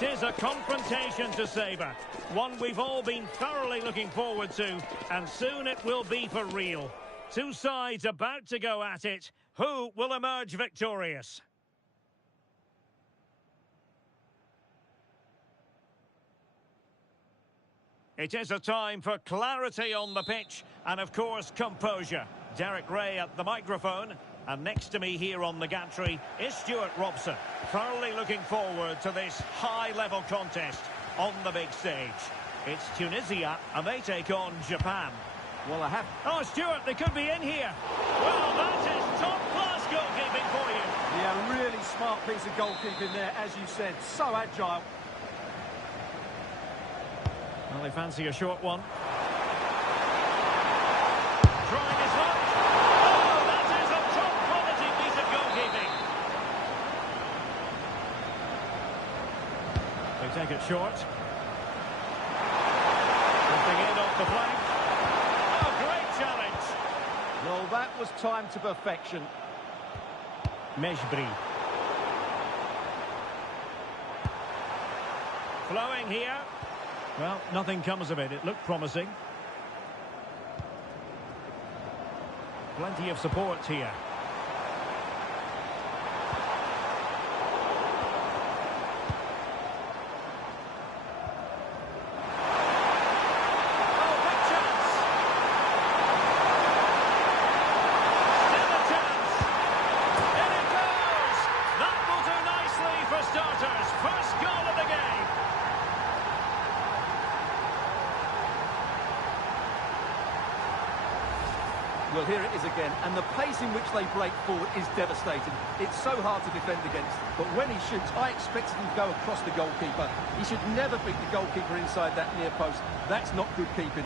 It is a confrontation to savour. One we've all been thoroughly looking forward to, and soon it will be for real. Two sides about to go at it. Who will emerge victorious? It is a time for clarity on the pitch and, of course, composure. Derek Ray at the microphone. And next to me here on the gantry is Stuart Robson. Thoroughly looking forward to this high-level contest on the big stage. It's Tunisia, and they take on Japan. Well, I have... Oh, Stuart, they could be in here. Well, that is top-class goalkeeping for you. Yeah, really smart piece of goalkeeping there, as you said. So agile. Well, they fancy a short one. Trying his luck. Oh, that is a top-quality piece of goalkeeping. They take it short. Drifting in off the flank. Oh, great challenge. Well, that was timed to perfection. Mejbri. Flowing here. Well, nothing comes of it. It looked promising. Plenty of support here. Oh, big chance. Still a chance. In it goes. That will do nicely for starters. First goal of the game. Well, here it is again, and the pace in which they break forward is devastating. It's so hard to defend against, but when he shoots, I expected him to go across the goalkeeper. He should never beat the goalkeeper inside that near post. That's not good keeping.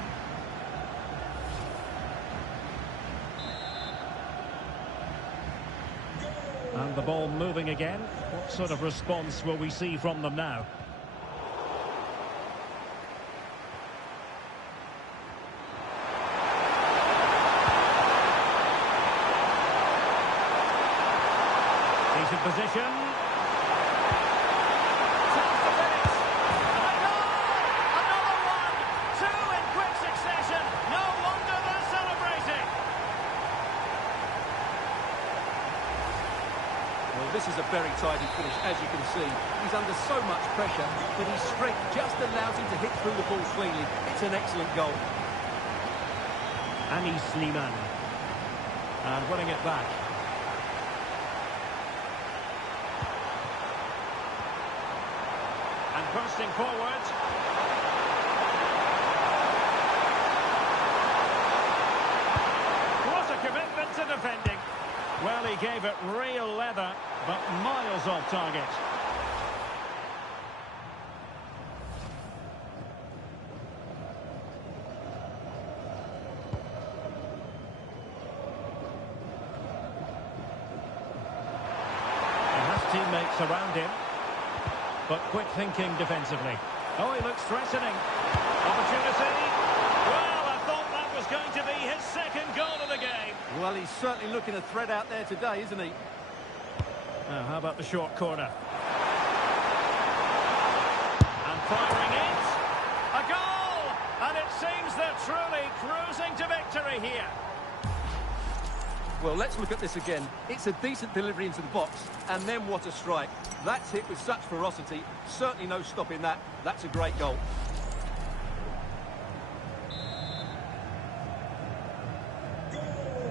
And the ball moving again. What sort of response will we see from them now? Decent position. Chance to finish. And a goal! Another one! Two in quick succession. No wonder they're celebrating. Well, this is a very tidy finish, as you can see. He's under so much pressure, but his strength just allows him to hit through the ball cleanly. It's an excellent goal. Anis Slimani. And winning it back. And bursting forward. What a commitment to defending. Well, he gave it real leather, but miles off target. He has teammates around him. But quick thinking defensively. Oh, he looks threatening. Opportunity. Well, I thought that was going to be his second goal of the game. Well, he's certainly looking a threat out there today, isn't he? Now, how about the short corner? And firing it. A goal! And it seems they're truly cruising to victory here. Well, let's look at this again. It's a decent delivery into the box, and then what a strike. That's hit with such ferocity. Certainly no stopping that. That's a great goal.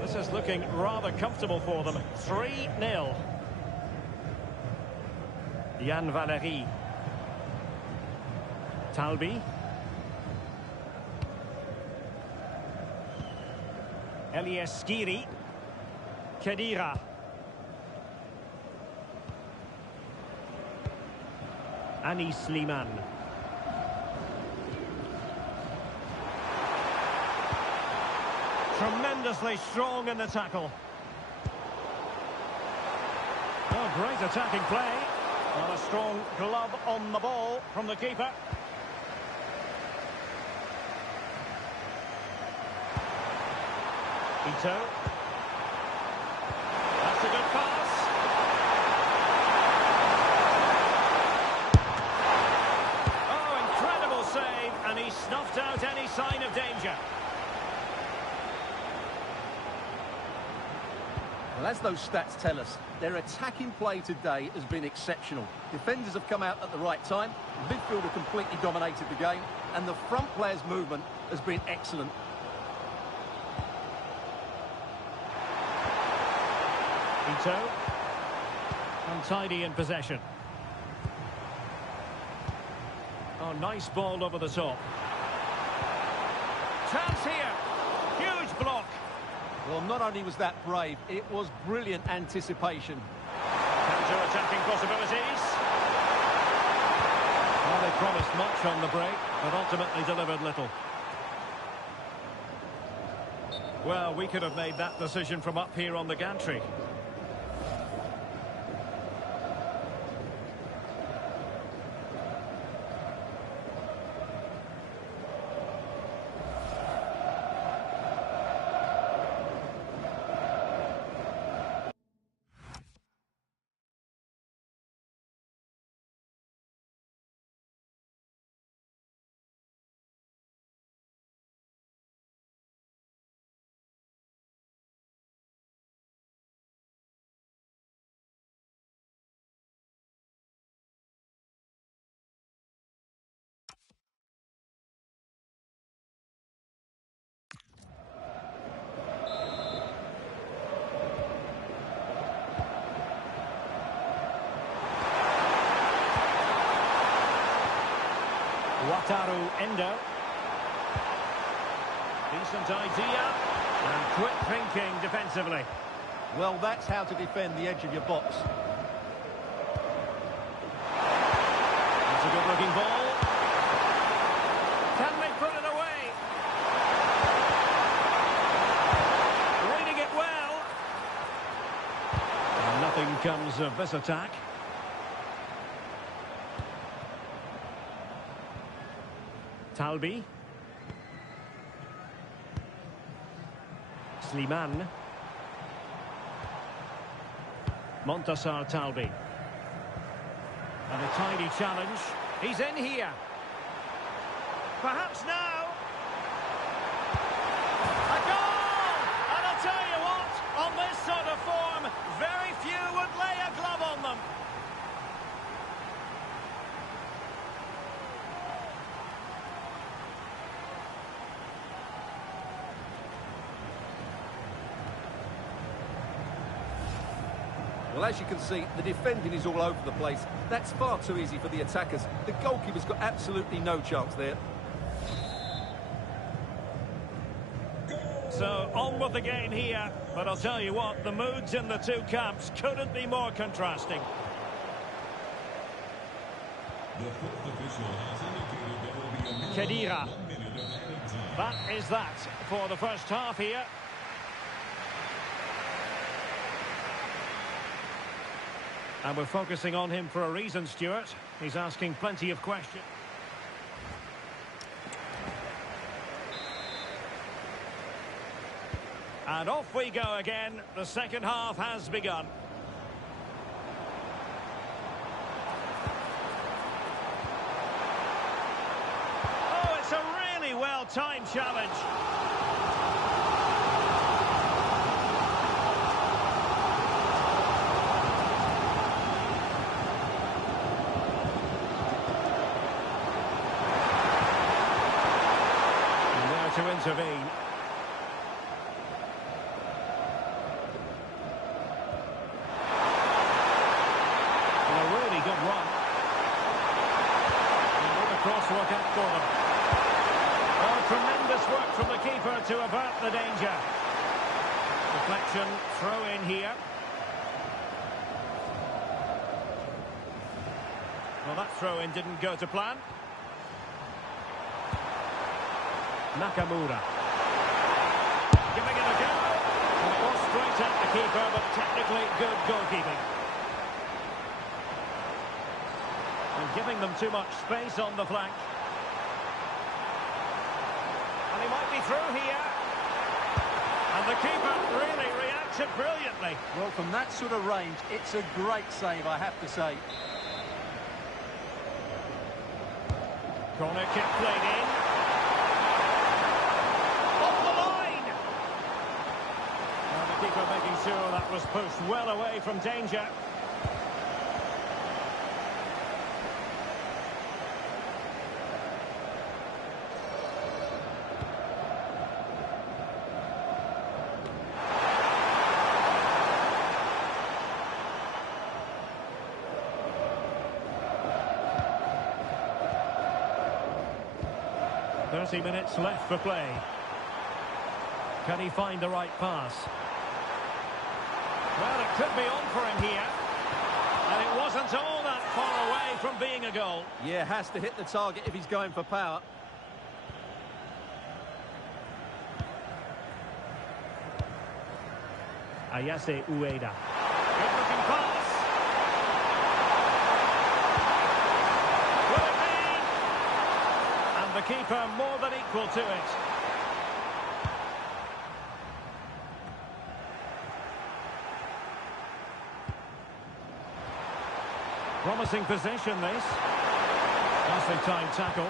This is looking rather comfortable for them. 3-0. Yann Valery. Talbi. Elias Skiri. Khedira. Anis Sliman. Tremendously strong in the tackle. Oh, great attacking play. And a strong glove on the ball from the keeper. Ito. That's a good pass. Well, as those stats tell us, their attacking play today has been exceptional. Defenders have come out at the right time, the midfielder completely dominated the game, and the front player's movement has been excellent. Ito. Untidy in possession. Oh, nice ball over the top. Chance here. Huge block. Well, not only was that brave, it was brilliant anticipation. Counter-attacking possibilities. Well, they promised much on the break, but ultimately delivered little. Well, we could have made that decision from up here on the gantry. Wataru Endo. Decent idea. And quick thinking defensively. Well, that's how to defend the edge of your box. That's a good-looking ball. Can they put it away? Reading it well. And nothing comes of this attack. Talbi. Slimane. Montassar Talbi. And a tiny challenge. He's in here. Perhaps now. A goal! And I'll tell you what, on this sort of form, very few would lay a glove on them. Well, as you can see, the defending is all over the place. That's far too easy for the attackers. The goalkeeper's got absolutely no chance there. So, on with the game here. But I'll tell you what, the moods in the two camps couldn't be more contrasting. The fourth official has indicated there will be a Khedira. 1 minute of added time. That is that for the first half here. And we're focusing on him for a reason, Stuart. He's asking plenty of questions. And off we go again. The second half has begun. Oh, it's a really well-timed challenge. To intervene. And a really good run. And with the cross work out for them. Oh, tremendous work from the keeper to avert the danger. Deflection, throw in here. Well, that throw in didn't go to plan. Nakamura. Giving it a go. And it was straight at the keeper, but technically good goalkeeping. And giving them too much space on the flank. And he might be through here. And the keeper really reacted brilliantly. Well, from that sort of range, it's a great save, I have to say. Corner kick played in. Keeper making sure that was pushed well away from danger. Minutes left for play. Can he find the right pass? Well, it could be on for him here. And it wasn't all that far away from being a goal. Yeah, has to hit the target if he's going for power. Ayase Ueda. Good-looking pass. Will it be? And the keeper more than equal to it. Promising possession, this. Nicely timed tackle.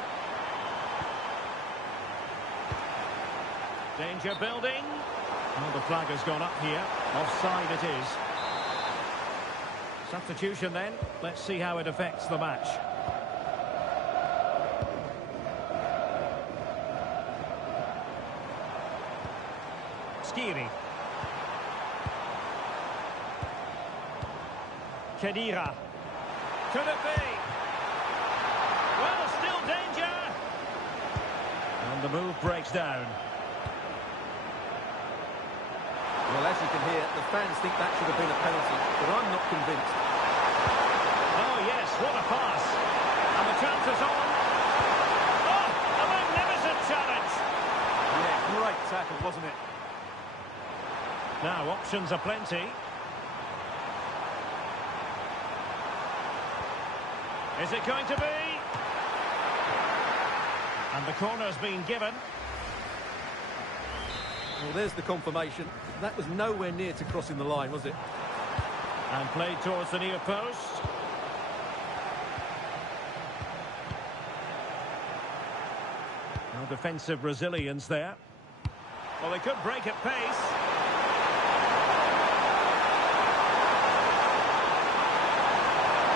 Danger building. Well, the flag has gone up here. Offside it is. Substitution then. Let's see how it affects the match. Skiri. Khedira. Could it be? Well, still danger. And the move breaks down. Well, as you can hear, the fans think that should have been a penalty, but I'm not convinced. Oh, yes, what a pass. And the chance is on. Oh, a magnificent challenge. Yeah, great tackle, wasn't it? Now, options are plenty. Is it going to be? And the corner's been given. Well, there's the confirmation. That was nowhere near to crossing the line, was it? And played towards the near post. No defensive resilience there. Well, they could break at pace.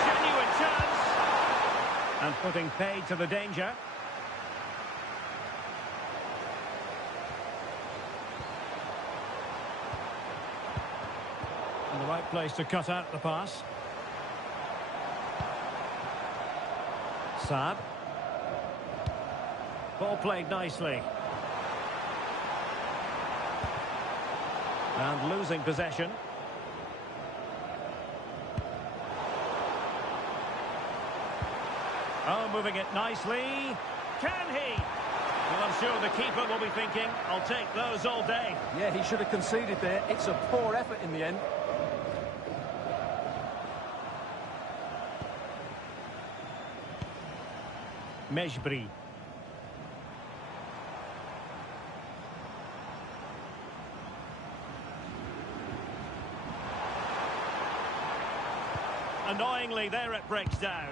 Genuine chance. And putting paid to the danger. In the right place to cut out the pass. Saad. Ball played nicely. And losing possession. Oh, moving it nicely. Can he? Well, I'm sure the keeper will be thinking, I'll take those all day. Yeah, he should have conceded there. It's a poor effort in the end. Mejbri. Annoyingly, there it breaks down.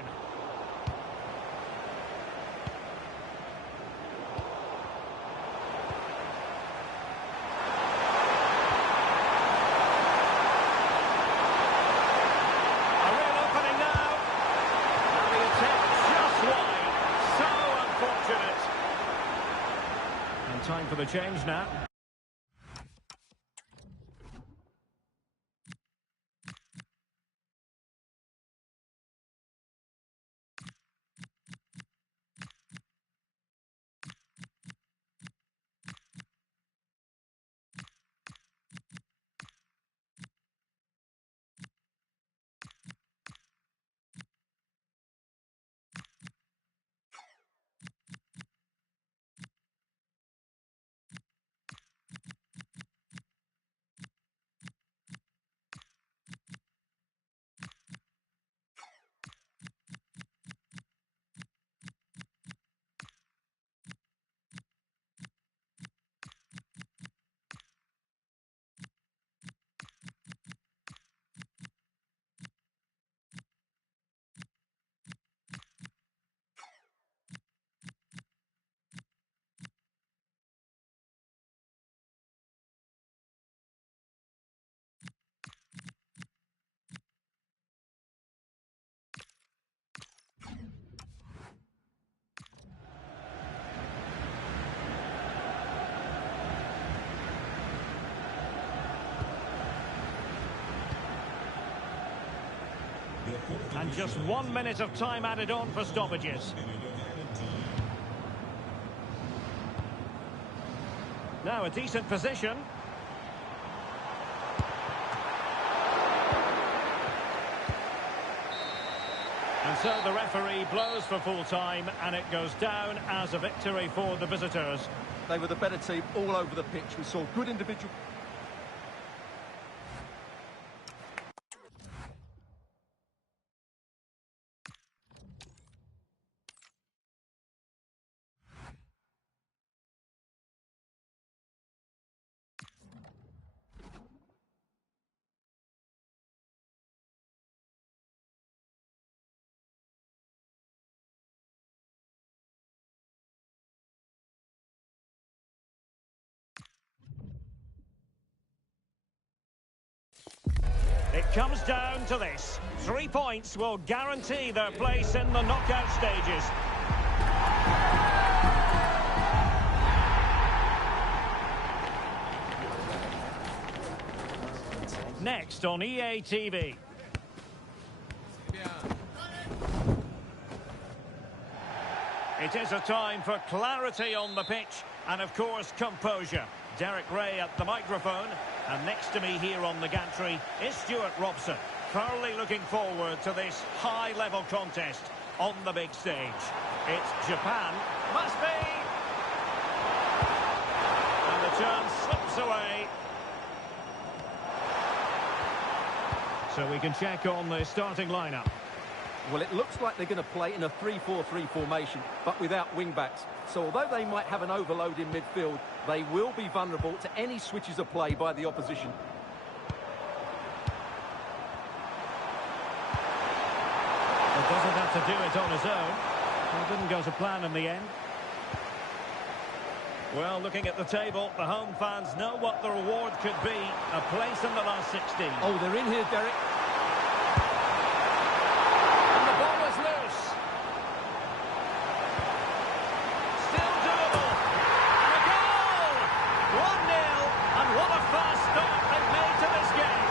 A real opening now. And the attempt just wide. So unfortunate. And time for the change now. And just 1 minute of time added on for stoppages. Now a decent position. And so the referee blows for full time, and it goes down as a victory for the visitors. They were the better team all over the pitch. We saw good individual... It comes down to this. 3 points will guarantee their place in the knockout stages. Next on EA TV. It is a time for clarity on the pitch and, of course, composure. Derek Ray at the microphone, and next to me here on the gantry is Stuart Robson. Thoroughly looking forward to this high-level contest on the big stage. It's Japan. Must be! And the chance slips away. So we can check on the starting lineup. Well, it looks like they're going to play in a 3-4-3 formation, but without wing-backs. So although they might have an overload in midfield, they will be vulnerable to any switches of play by the opposition. He doesn't have to do it on his own. It didn't go to plan in the end. Well, looking at the table, the home fans know what the reward could be. A place in the last 16. Oh, they're in here, Derek. And the ball is loose. Still doable. And a goal! 1-0. And what a fast start they've made to this game.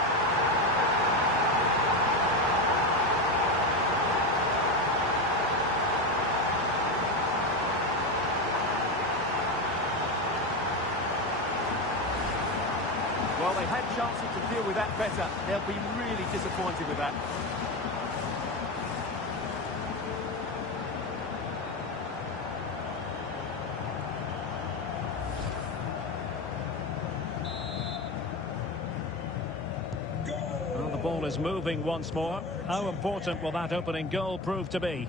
Well, they had chances to deal with that better. They'll be really disappointed with that. Well, the ball is moving once more. How important will that opening goal prove to be?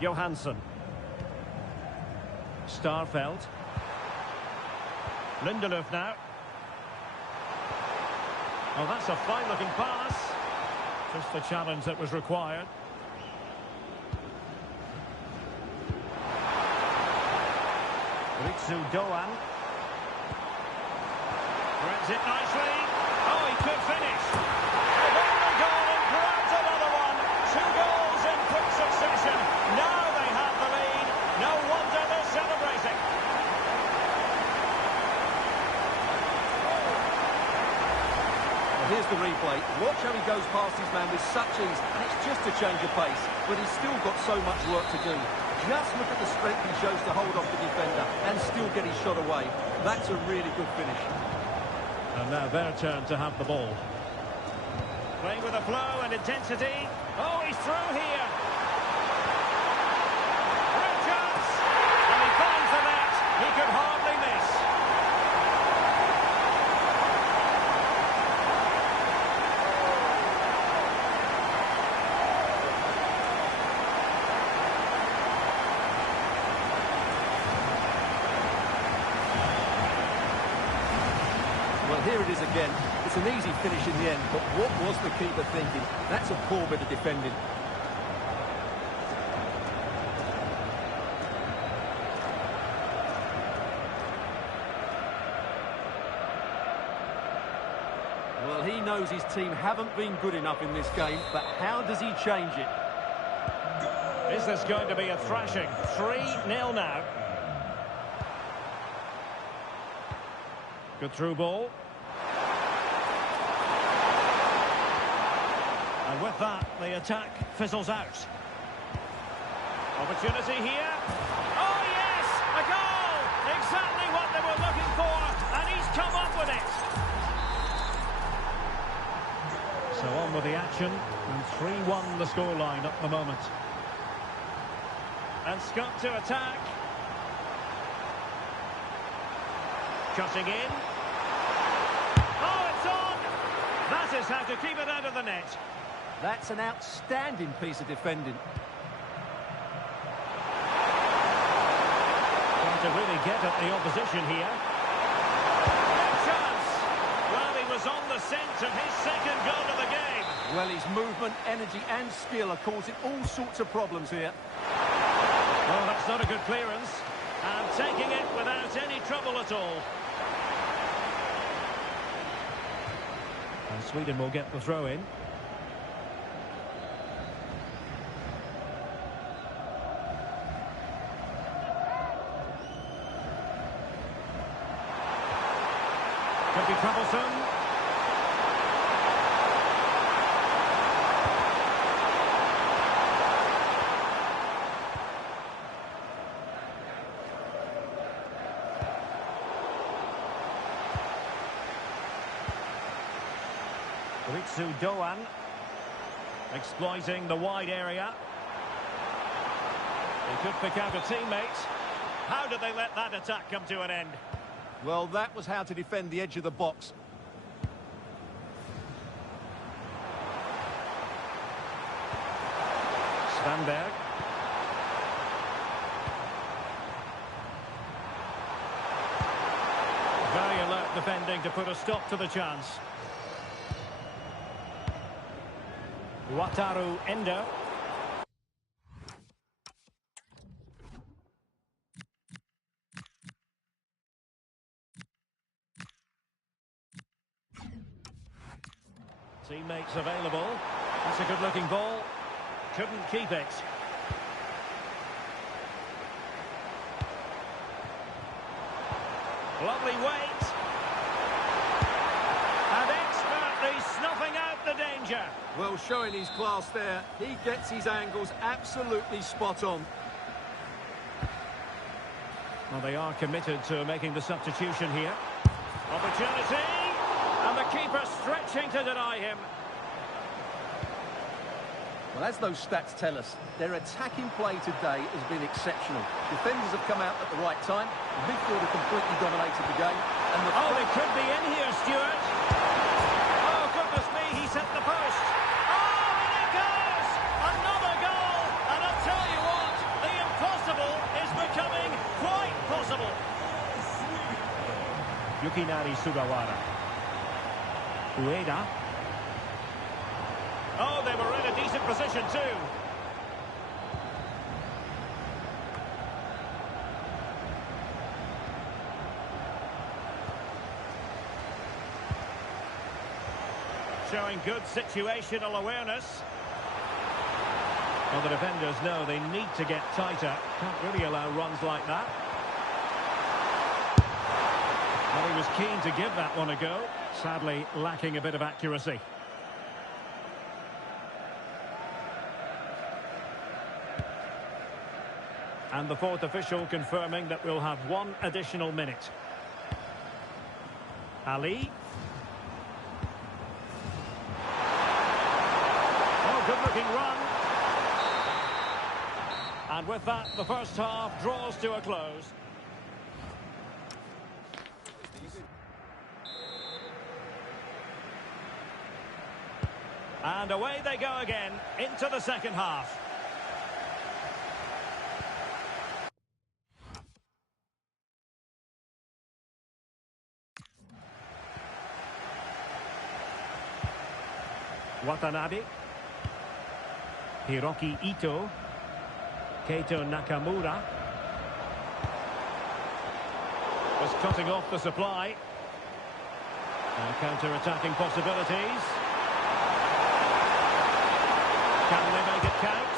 Johansson. Starfelt. Lindelöf now. Oh, that's a fine-looking pass. Just the challenge that was required. Ritsu Doan. Threads it nicely. Oh, he could finish. The final goal and grabs another one. 2 goals in quick succession. Now they have the lead. No wonder they're celebrating. Here's the replay. Watch how he goes past his man with such ease, and it's just a change of pace, but he's still got so much work to do. Just look at the strength he shows to hold off the defender and still get his shot away. That's a really good finish. And now their turn to have the ball. Playing with a flow and intensity. Oh, he's through here. Great chance. And he finds the net. He could hardly miss. Well, here it is again. It's an easy finish in the end, but what was the keeper thinking? That's a poor bit of defending. Well, he knows his team haven't been good enough in this game, but how does he change it? Is this going to be a thrashing? 3-0 now. Good through ball. And with that, the attack fizzles out. Opportunity here. Oh, yes! A goal! Exactly what they were looking for, and he's come up with it. So on with the action, and 3-1 the scoreline at the moment. And Scott to attack. Cutting in. Oh, it's on! That is how to keep it out of the net. That's an outstanding piece of defending. Trying to really get at the opposition here. Big chance! Well, he was on the scent of his second goal of the game. Well, his movement, energy and skill are causing all sorts of problems here. Well, that's not a good clearance. And taking it without any trouble at all. And Sweden will get the throw in. Could be troublesome. Ritsu Doan exploiting the wide area. They could pick out a teammate. How did they let that attack come to an end? Well, that was how to defend the edge of the box. Svanberg. Very alert defending to put a stop to the chance. Wataru Endo. Teammates available. That's a good-looking ball. Couldn't keep it. Lovely weight. And expertly snuffing out the danger. Well, showing his class there. He gets his angles absolutely spot on. Well, they are committed to making the substitution here. Opportunity. And the keeper stretching to deny him. Well, as those stats tell us, their attacking play today has been exceptional. Defenders have come out at the right time. The midfielder completely dominated the game. And the Oh, they could be in here, Stuart. Oh, goodness me, he's hit the post. Oh, and it goes! Another goal! And I'll tell you what, the impossible is becoming quite possible. Yukinari Sugawara. Ueda. Oh, they were in a decent position too. Showing good situational awareness. Well, the defenders know they need to get tighter. Can't really allow runs like that. Well, he was keen to give that one a go. Sadly, lacking a bit of accuracy. And the fourth official confirming that we'll have one additional minute. Ali. Oh, good-looking run. And with that, the first half draws to a close. And away they go again into the second half. Watanabe. Hiroki Ito. Keito Nakamura. Was cutting off the supply. And counter-attacking possibilities. Can they make it count?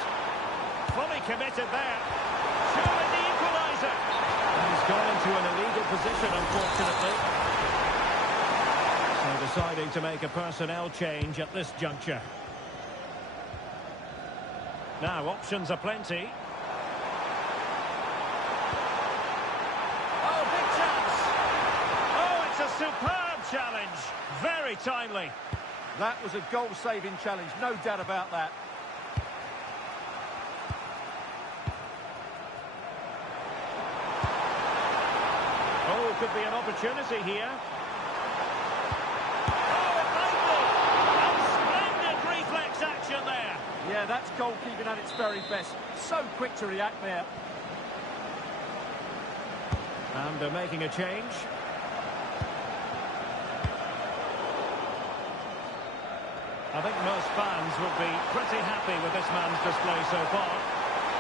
Fully committed there. Surely the equaliser. He's gone into an illegal position, unfortunately. So deciding to make a personnel change at this juncture. Now, options are plenty. Oh, big chance! Oh, it's a superb challenge. Very timely. That was a goal-saving challenge, no doubt about that. Oh, could be an opportunity here. Oh, it might be! And splendid reflex action there. Yeah, that's goalkeeping at its very best. So quick to react there. And they're making a change. I think most fans would be pretty happy with this man's display so far.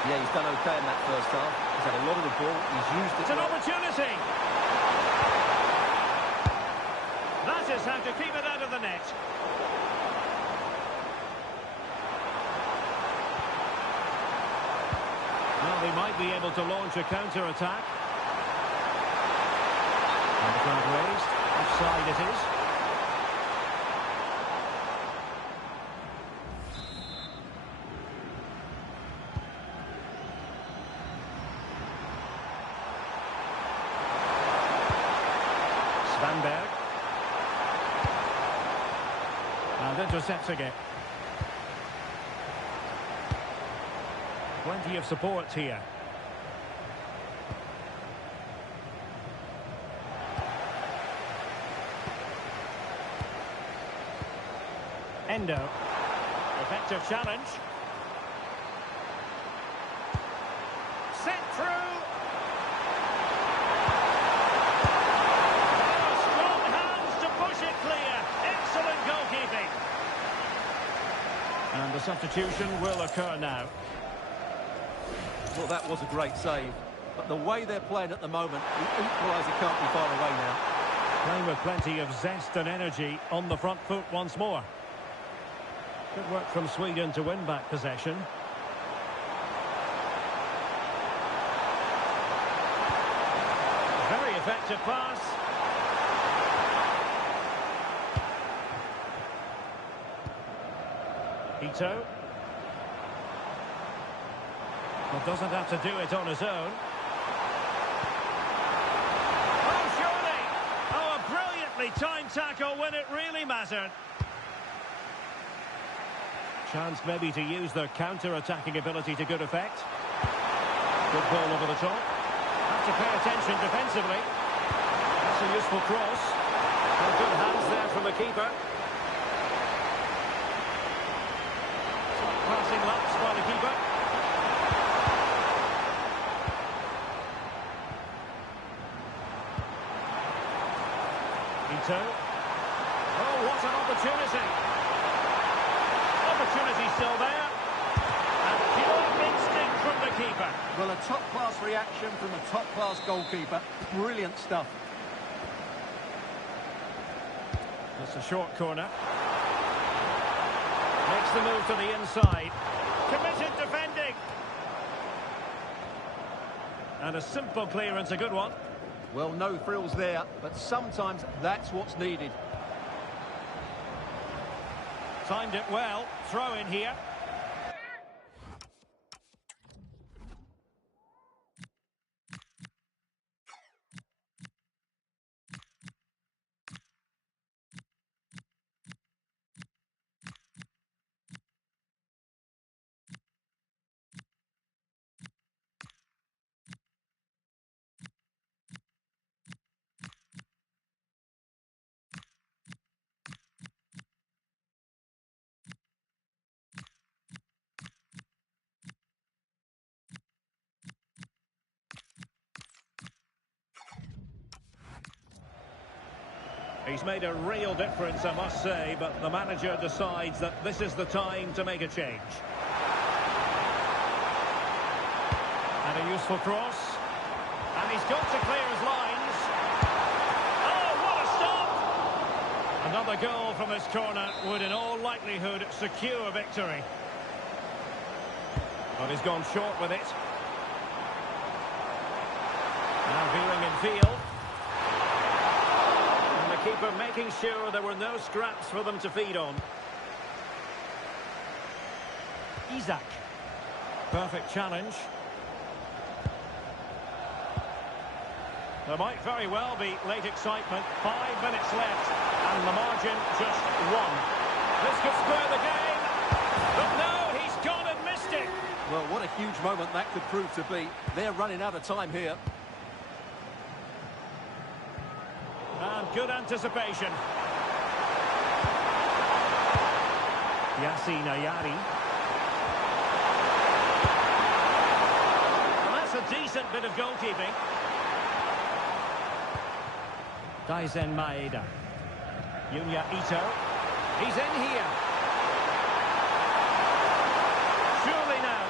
Yeah, he's done okay in that first half. He's had a lot of the ball. He's used it It's an well. opportunity. That is how to keep it out of the net. Well, they might be able to launch a counter-attack. And the flag raised. Offside it is. Svanberg. And intercepting it. Plenty of support here. Endo. Effective challenge. Set through. Oh, strong hands to push it clear. Excellent goalkeeping. And the substitution will occur now. Well, that was a great save. But the way they're playing at the moment, the equaliser can't be far away now. Playing with plenty of zest and energy on the front foot once more. Good work from Sweden to win back possession. Very effective pass. Ito. Well, doesn't have to do it on his own. Oh, surely! Oh, a brilliantly timed tackle when it really mattered. Chance maybe to use their counter-attacking ability to good effect. Good ball over the top. Have to pay attention defensively. That's a useful cross. Well, good hands there from the keeper. Some passing laps by the keeper. Ito. Oh, what an opportunity. Opportunity still there. And pure instinct from the keeper. Well, a top-class reaction from a top-class goalkeeper. Brilliant stuff. It's a short corner. Makes the move to the inside. Committed defending. And a simple clearance, a good one. Well, no frills there, but sometimes that's what's needed. Timed it well. Throw in here. He's made a real difference, I must say, but the manager decides that this is the time to make a change. And a useful cross. And he's got to clear his lines. Oh, what a stop! Another goal from this corner would in all likelihood secure victory. But he's gone short with it. Now viewing in field. Keeper making sure there were no scraps for them to feed on. Isak. Perfect challenge. There might very well be late excitement. 5 minutes left, and the margin just 1. This could spur the game, but no, he's gone and missed it. Well, what a huge moment that could prove to be. They're running out of time here. And good anticipation. Yassine Ayari. And that's a decent bit of goalkeeping. Daizen Maeda. Yunya Ito. He's in here. Surely now.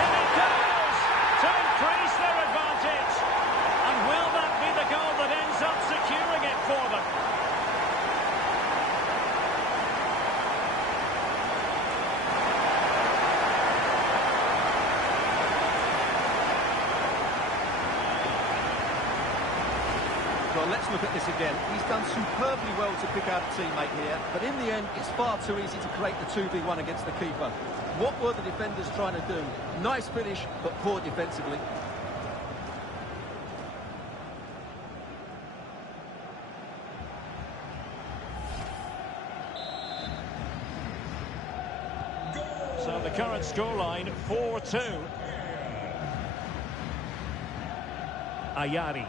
And it goes to increase their advantage. And will that be the goal that ends up securing it for them? Well, let's look at this again. He's done superbly well to pick out a teammate here, but in the end, it's far too easy to create the 2v1 against the keeper. What were the defenders trying to do? Nice finish, but poor defensively. So the current scoreline, 4-2. Ayari.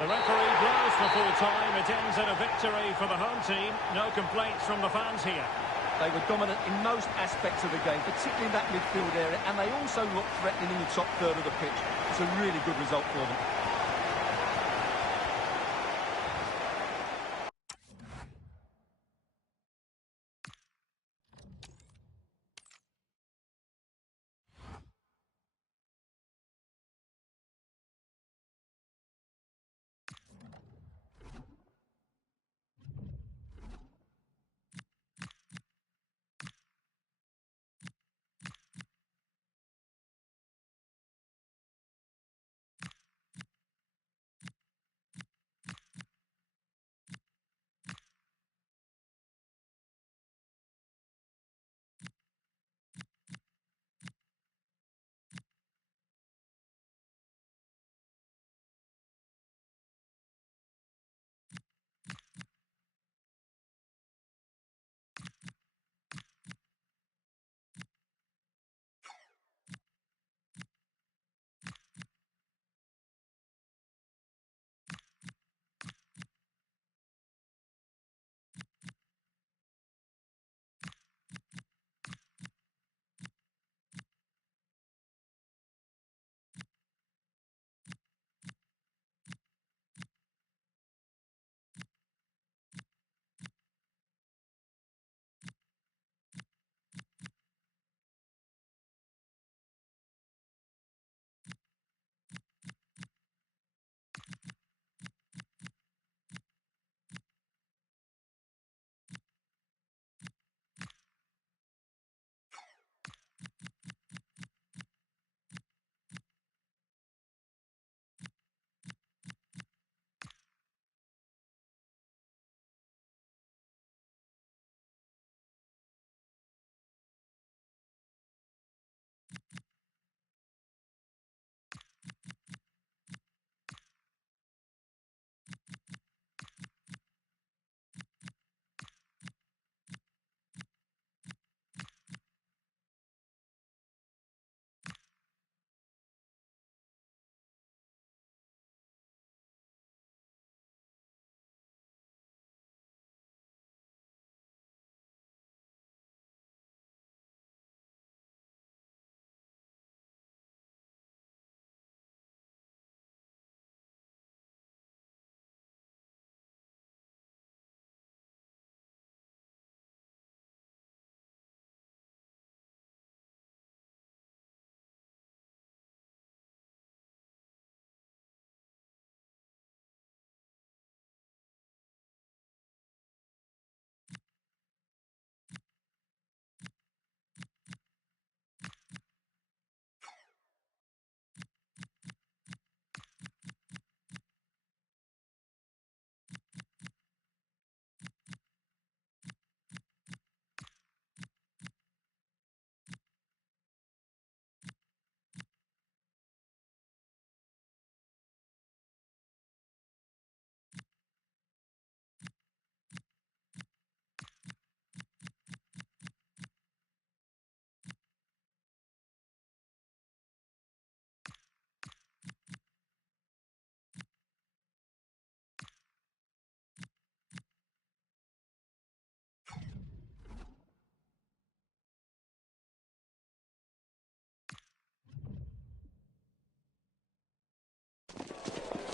The referee blows for full time. It ends in a victory for the home team. No complaints from the fans here. They were dominant in most aspects of the game, particularly in that midfield area, and they also looked threatening in the top third of the pitch. It's a really good result for them.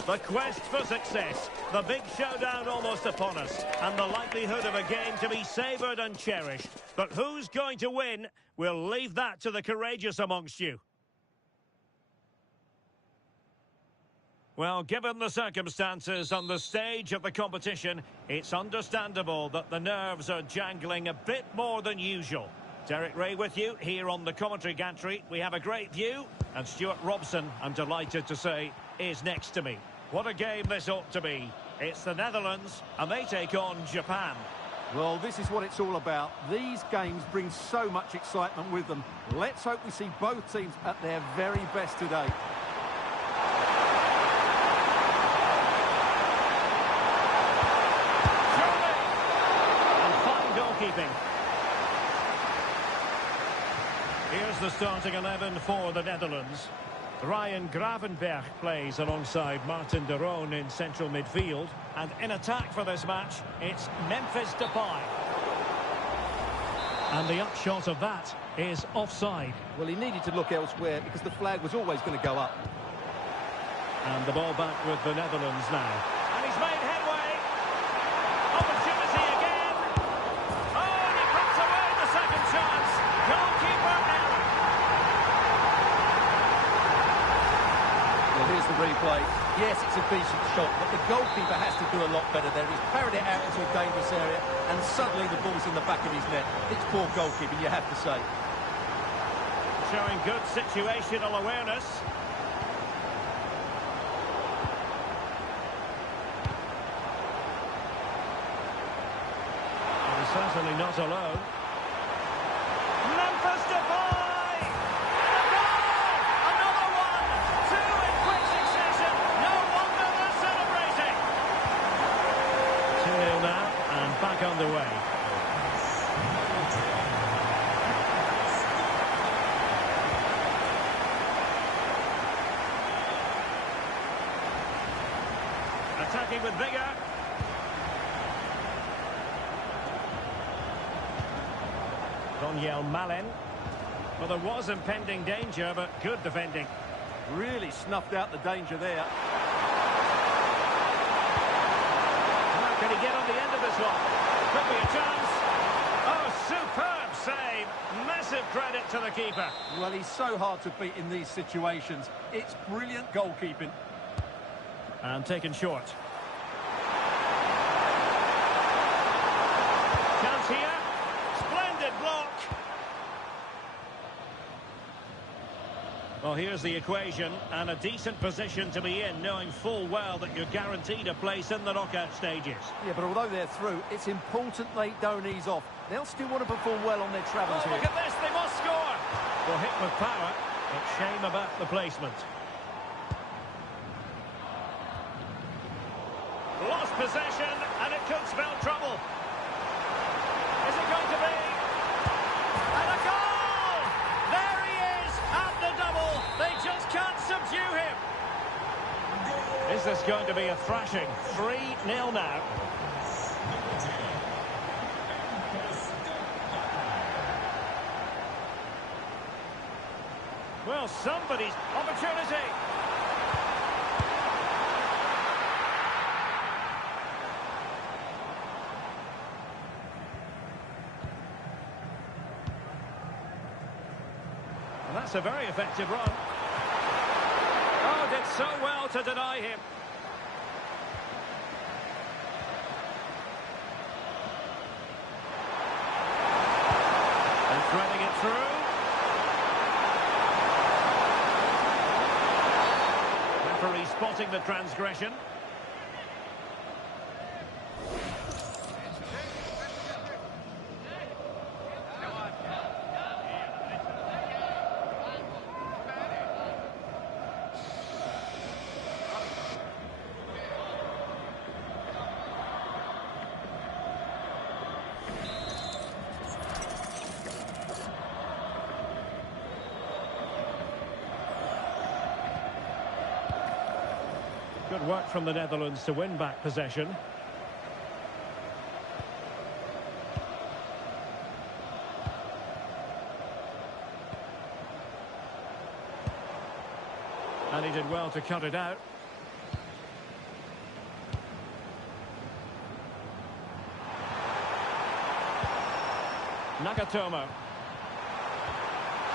The quest for success, the big showdown almost upon us, and the likelihood of a game to be savoured and cherished. But who's going to win? We'll leave that to the courageous amongst you. Well, given the circumstances on the stage of the competition, it's understandable that the nerves are jangling a bit more than usual. Derek Ray with you here on the commentary gantry. We have a great view, and Stuart Robson, I'm delighted to say, is next to me. What a game this ought to be. It's the Netherlands, and they take on Japan. Well, this is what it's all about. These games bring so much excitement with them. Let's hope we see both teams at their very best today. Goalkeeping. Here's the starting 11 for the Netherlands. Ryan Gravenberch plays alongside Martin de Roon in central midfield. And in attack for this match, it's Memphis Depay. And the upshot of that is offside. Well, he needed to look elsewhere because the flag was always going to go up. And the ball back with the Netherlands now. And he's made headway. Opportunity again. Oh, and he puts away the second chance. Goalkeeper error. Well, here's the replay. Yes, it's a decent shot, but the goalkeeper has to do a lot better there. He's parried it out into a dangerous area, and suddenly the ball's in the back of his net. It's poor goalkeeping, you have to say. Showing good situational awareness. He's certainly not alone. Memphis Depay! And a goal! Another one! Two in quick succession! No wonder they're celebrating! 2-0 now, and back underway. Attacking with vigour. Donyell Malen. Well, there was impending danger, but good defending. Really snuffed out the danger there. How can he get on the end of this one? Could be a chance. Oh, superb save. Massive credit to the keeper. Well, he's so hard to beat in these situations. It's brilliant goalkeeping. And taken short. Chance here. Splendid block. Well, here's the equation, and a decent position to be in, knowing full well that you're guaranteed a place in the knockout stages. Yeah, but although they're through, it's important they don't ease off. They'll still want to perform well on their travels here. Look at this, they must score. Well, hit with power, but shame about the placement. Lost possession, and it could spell trouble. Is it going to be? And a goal! There he is, at the double. They just can't subdue him. Is this going to be a thrashing? 3-0 now. Well, somebody's opportunity. And that's a very effective run. Oh, did so well to deny him. And threading it through. Referee spotting the transgression. Good work from the Netherlands to win back possession. And he did well to cut it out. Nagatomo.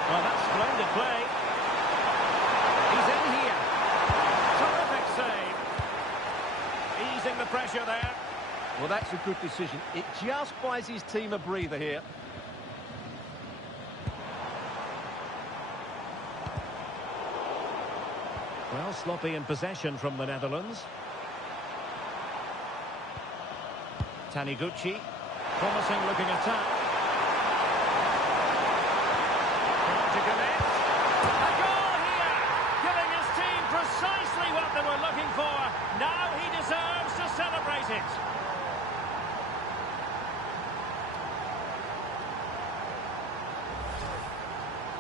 Oh, that's splendid play. He's in here. Terrific save. Easing the pressure there. Well, that's a good decision. It just buys his team a breather here. Well, sloppy in possession from the Netherlands. Taniguchi. Promising looking attack. Trying to connect. A goal here! Giving his team precisely what they were looking for. Now he deserves to celebrate it.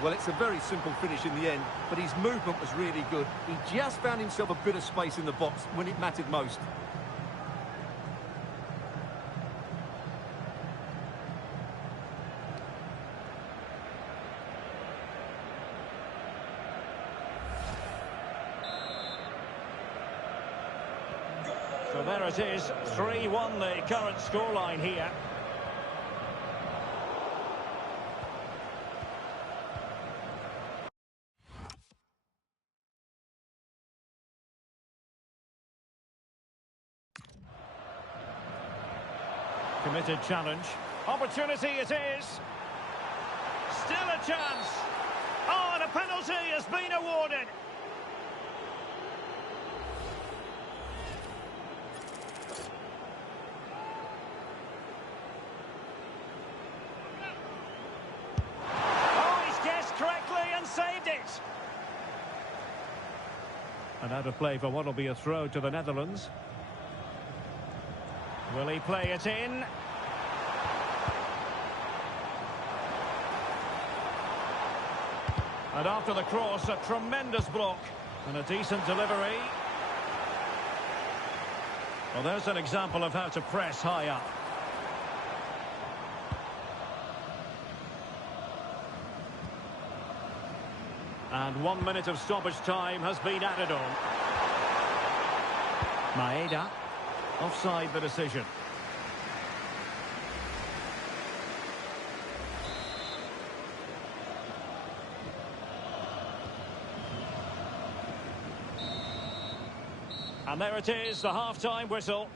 Well, it's a very simple finish in the end, but his movement was really good. He just found himself a bit of space in the box when it mattered most. So there it is, 3-1 the current scoreline here. Committed challenge. Opportunity it is. Still a chance. Oh, and a penalty has been awarded. Oh, he's guessed correctly and saved it. And out of play for what will be a throw to the Netherlands. Will he play it in? And after the cross, a tremendous block. And a decent delivery. Well, there's an example of how to press high up. And 1 minute of stoppage time has been added on. Maeda. Offside the decision. And there it is, the half-time whistle.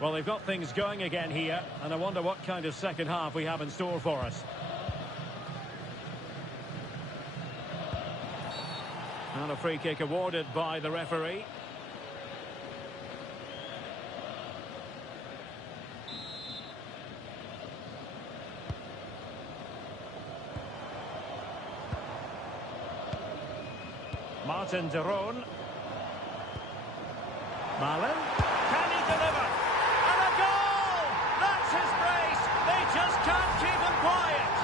Well, they've got things going again here, and I wonder what kind of second half we have in store for us. And a free kick awarded by the referee. Martin de Roon. Malen. Can he deliver? And a goal! That's his brace. They just can't keep him quiet.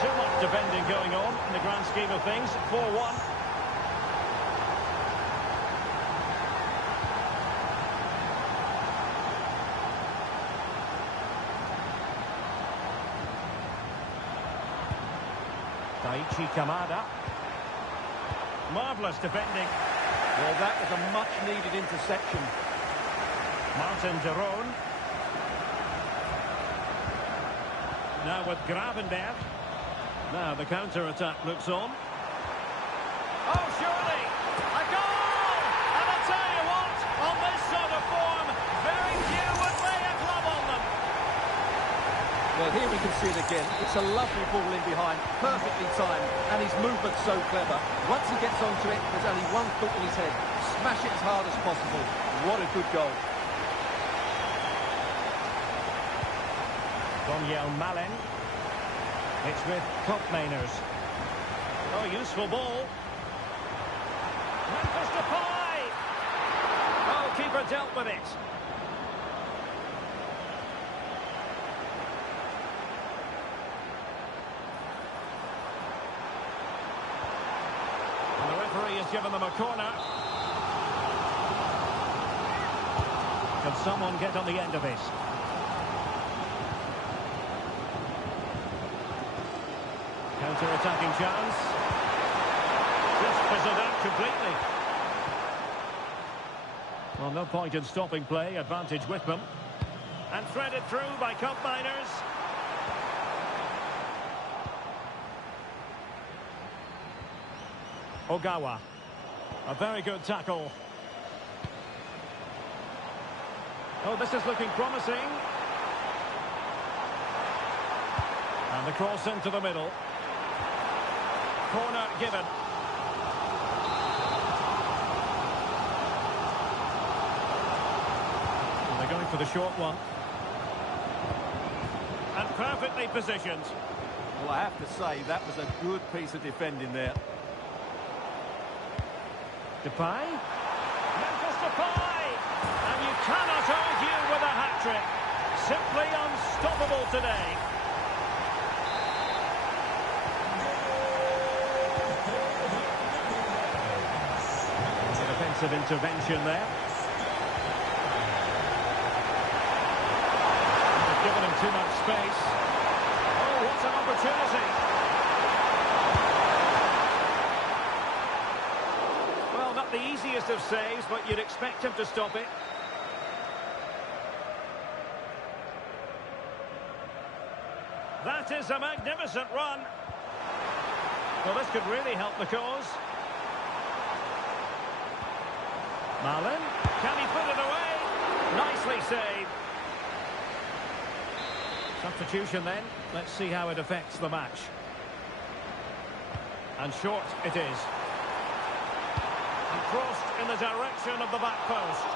Too much defending going on in the grand scheme of things. 4-1. Daichi Kamada. Marvellous defending. Well, that was a much-needed interception. Martin de Roon. Now with Gravenberg. Now the counter-attack looks on. Oh, surely! A goal! And I'll tell you what, on this sort of form, very few would lay a glove on them. Well, here we can see it again. It's a lovely ball in behind, perfectly timed, and his movement's so clever. Once he gets onto it, there's only one thought in his head. Smash it as hard as possible. What a good goal. Daniel Malen. It's with Koopmeiners. Oh, useful ball. Memphis Depay. Oh, keeper dealt with it. And the referee has given them a corner. Can someone get on the end of this? Counter-attacking chance. Just fizzled out completely. Well, no point in stopping play. Advantage with them. And threaded through by Cup Miners. Ogawa. A very good tackle. Oh, this is looking promising. And the cross into the middle. Corner given. And they're going for the short one. And perfectly positioned. Well, I have to say, that was a good piece of defending there. Depay. Memphis Depay! And you cannot argue with a hat-trick. Simply unstoppable today. Defensive intervention there. They've given him too much space. Oh, what an opportunity. Well, not the easiest of saves, but you'd expect him to stop it. That is a magnificent run. Well, this could really help the cause. Malen, can he put it away? Nicely saved. Substitution then. Let's see how it affects the match. And short it is. And crossed in the direction of the back post.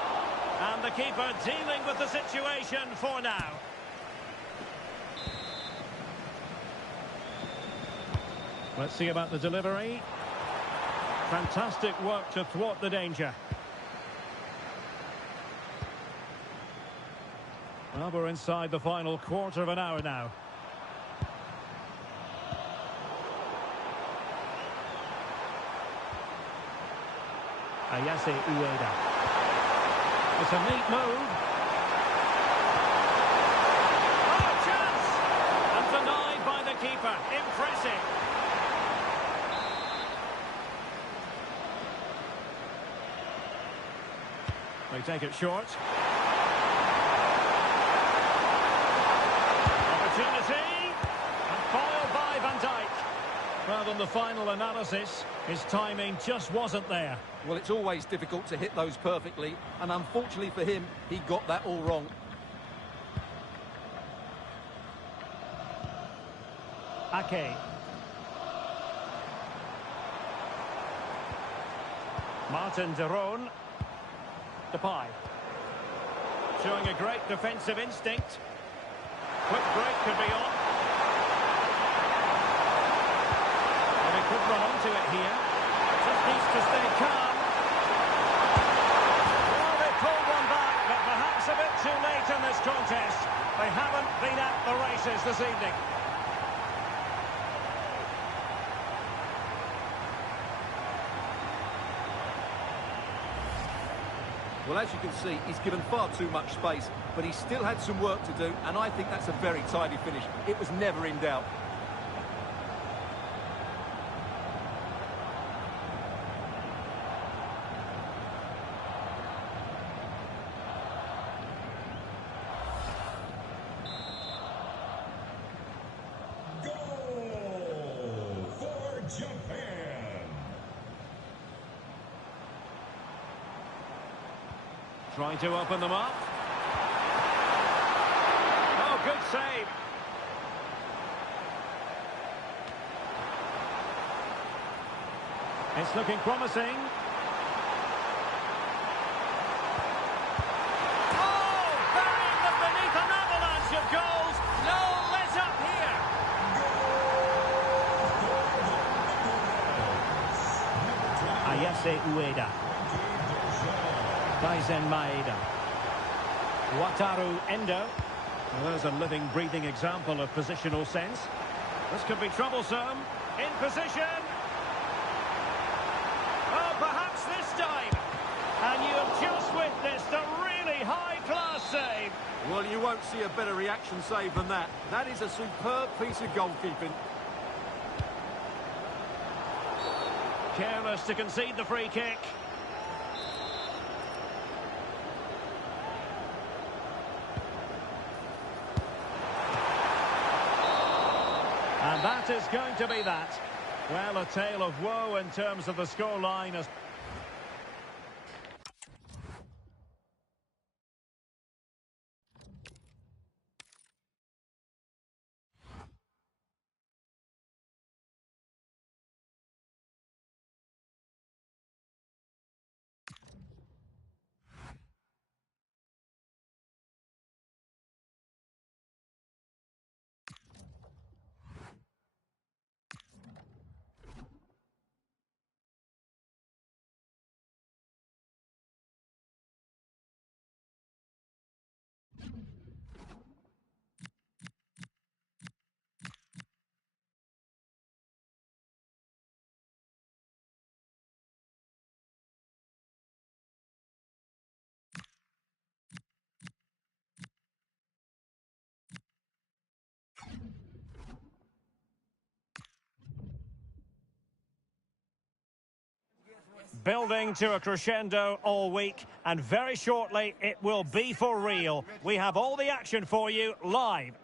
And the keeper dealing with the situation for now. Let's see about the delivery. Fantastic work to thwart the danger. Well, we're inside the final quarter of an hour now. Ayase Ueda. It's a neat move. Oh, chance! And denied by the keeper. Impressive. They take it short. Opportunity. And foiled by Van Dijk. Well, on the final analysis, his timing just wasn't there. Well, it's always difficult to hit those perfectly, and unfortunately for him, he got that all wrong. Ake. Martin de Roon. Depay. Showing a great defensive instinct. Quick break could be on. And he could run onto it here. Just needs to stay calm. Well, they pulled one back, but perhaps a bit too late in this contest. They haven't been at the races this evening. Well, as you can see, he's given far too much space, but he still had some work to do, and I think that's a very tidy finish. It was never in doubt. Goal for Japan. Trying to open them up. Oh, good save. It's looking promising. Oh, burying them beneath an avalanche of goals. No let up here. Ayase Ueda. Daisen Maeda. Wataru Endo. Well, there's a living, breathing example of positional sense. This could be troublesome. In position. Oh, perhaps this time. And you have just witnessed a really high-class save. Well, you won't see a better reaction save than that. That is a superb piece of goalkeeping. Palace to concede the free kick. And that is going to be that. Well, a tale of woe in terms of the scoreline as... Building to a crescendo all week, and very shortly it will be for real. We have all the action for you live.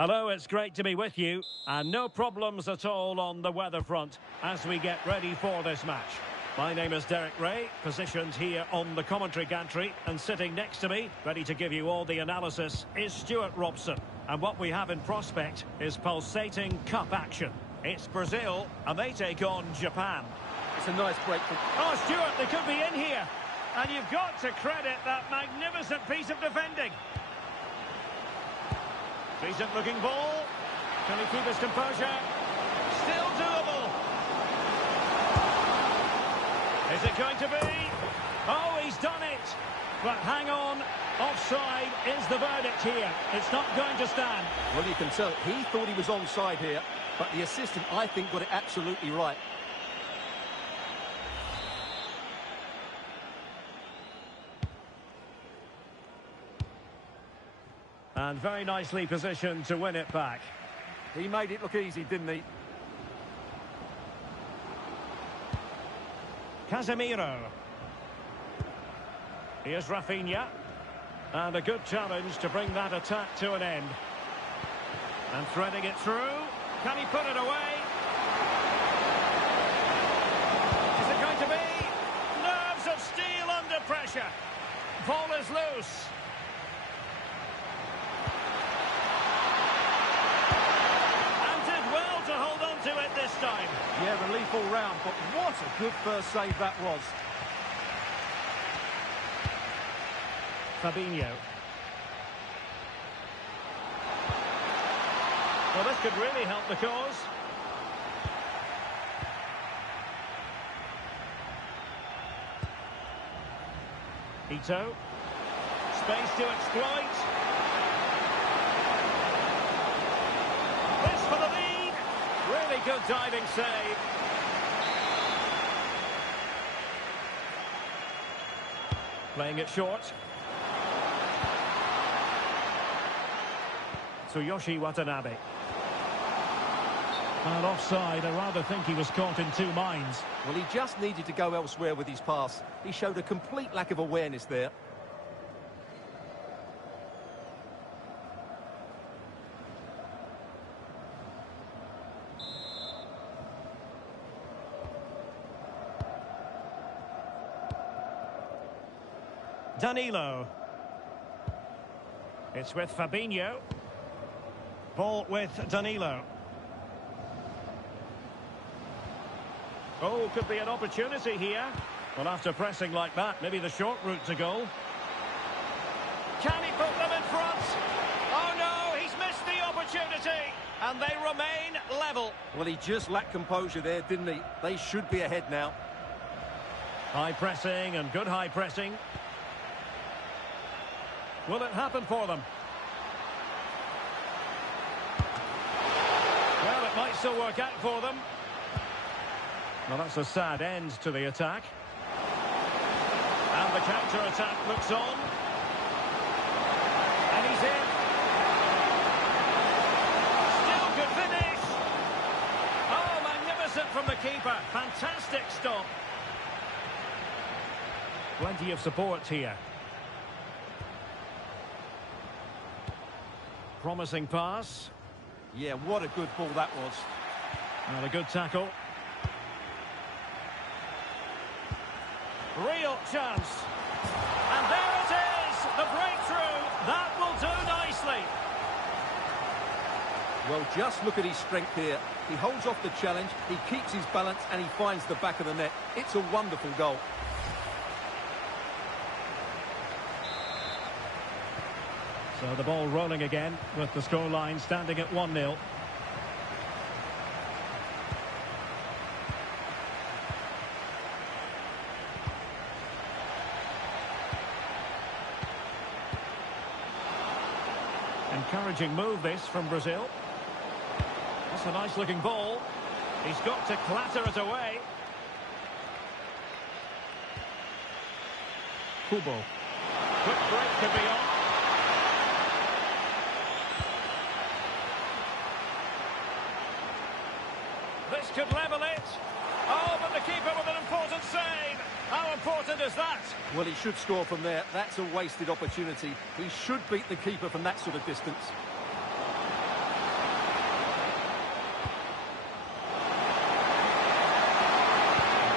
Hello, it's great to be with you, and no problems at all on the weather front as we get ready for this match. My name is Derek Ray, positioned here on the commentary gantry, and sitting next to me, ready to give you all the analysis, is Stuart Robson. And what we have in prospect is pulsating cup action. It's Brazil, and they take on Japan. It's a nice break from... Oh, Stuart, they could be in here. And you've got to credit that magnificent piece of defending. Decent looking ball. Can he keep his composure? Still doable. Is it going to be? Oh, he's done it. But hang on. Offside is the verdict here. It's not going to stand. Well, you can tell he thought he was onside here, but the assistant, I think, got it absolutely right. And very nicely positioned to win it back. He made it look easy, didn't he? Casemiro. Here's Rafinha. And a good challenge to bring that attack to an end. And threading it through. Can he put it away? Is it going to be? Nerves of steel under pressure. Ball is loose. To hold on to it this time. Yeah, relief all round, but what a good first save that was. Fabinho. Well, this could really help the cause. Ito. Space to exploit. This for the lead. Really good diving save. Playing it short. Tsuyoshi Watanabe. And offside, I rather think he was caught in two minds. Well, he just needed to go elsewhere with his pass. He showed a complete lack of awareness there. Danilo. It's with Fabinho. Ball with Danilo. Oh, could be an opportunity here. Well, after pressing like that, maybe the short route to goal. Can he put them in front? Oh no, he's missed the opportunity. And they remain level. Well, he just lacked composure there, didn't he? They should be ahead now. High pressing and good high pressing. Will it happen for them? Well, it might still work out for them. Well, that's a sad end to the attack. And the counter-attack looks on. And he's in. Still could finish. Oh, magnificent from the keeper. Fantastic stop. Plenty of support here. Promising pass. Yeah, what a good ball that was. Not a good tackle. Real chance. And there it is, the breakthrough. That will do nicely. Well, just look at his strength here. He holds off the challenge, he keeps his balance, and he finds the back of the net. It's a wonderful goal. So the ball rolling again with the scoreline standing at 1-0. Encouraging move this from Brazil. That's a nice looking ball. He's got to clatter it away. Kubo. Quick break could be on. This could level it. Oh, but the keeper with an important save. How important is that? Well, he should score from there. That's a wasted opportunity. He should beat the keeper from that sort of distance.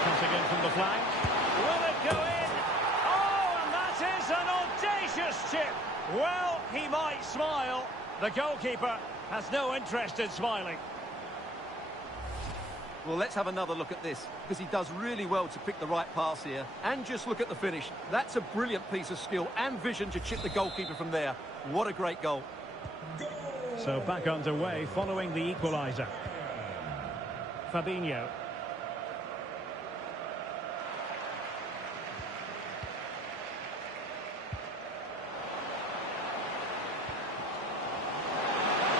Cutting in from the flank. Will it go in? Oh, and that is an audacious chip. Well, he might smile. The goalkeeper has no interest in smiling. Well, let's have another look at this, because he does really well to pick the right pass here. And just look at the finish. That's a brilliant piece of skill and vision to chip the goalkeeper from there. What a great goal. So back underway following the equaliser. Fabinho.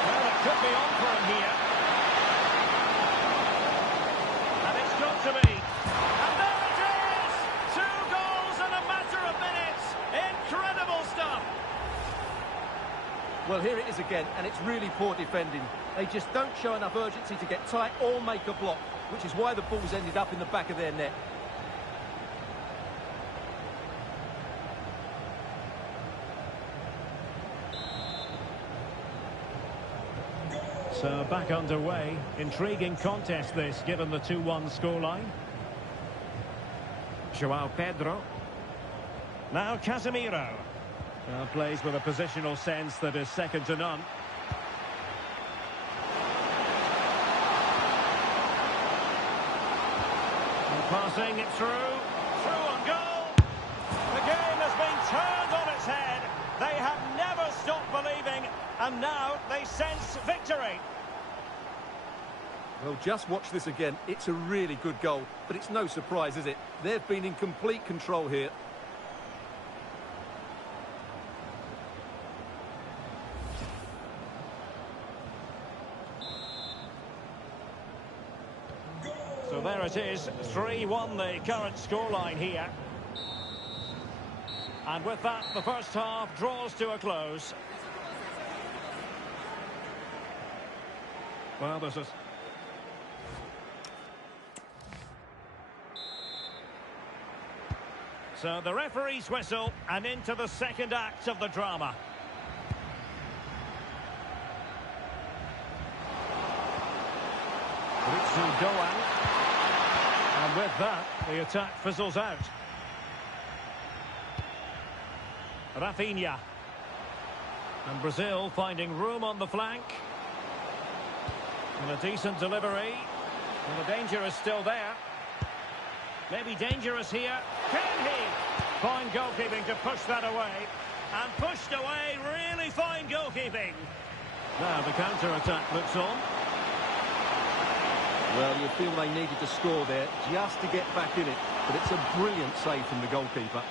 Well, it could be on for him here. To be. And there it is! 2 goals in a matter of minutes. Incredible stuff. Well, here it is again, and it's really poor defending. They just don't show enough urgency to get tight or make a block, which is why the ball's ended up in the back of their net. So back underway. Intriguing contest this, given the 2-1 scoreline. João Pedro. Now Casemiro. Plays with a positional sense that is second to none. And passing it through. Through on goal. The game has been turned on its head. They have never stopped believing, and now they sense victory. Well, just watch this again. It's a really good goal, but it's no surprise, is it? They've been in complete control here. So there it is, 3-1 the current scoreline here. And with that, the first half draws to a close. Well, there's a... So the referee's whistle, and into the second act of the drama. Ritsu Doan. And with that, the attack fizzles out. Rafinha. And Brazil finding room on the flank. And a decent delivery. And the danger is still there. Maybe dangerous here. Can he? Fine goalkeeping to push that away. And pushed away, really fine goalkeeping. Now the counter-attack looks on. Well, you feel they needed to score there just to get back in it. But it's a brilliant save from the goalkeeper.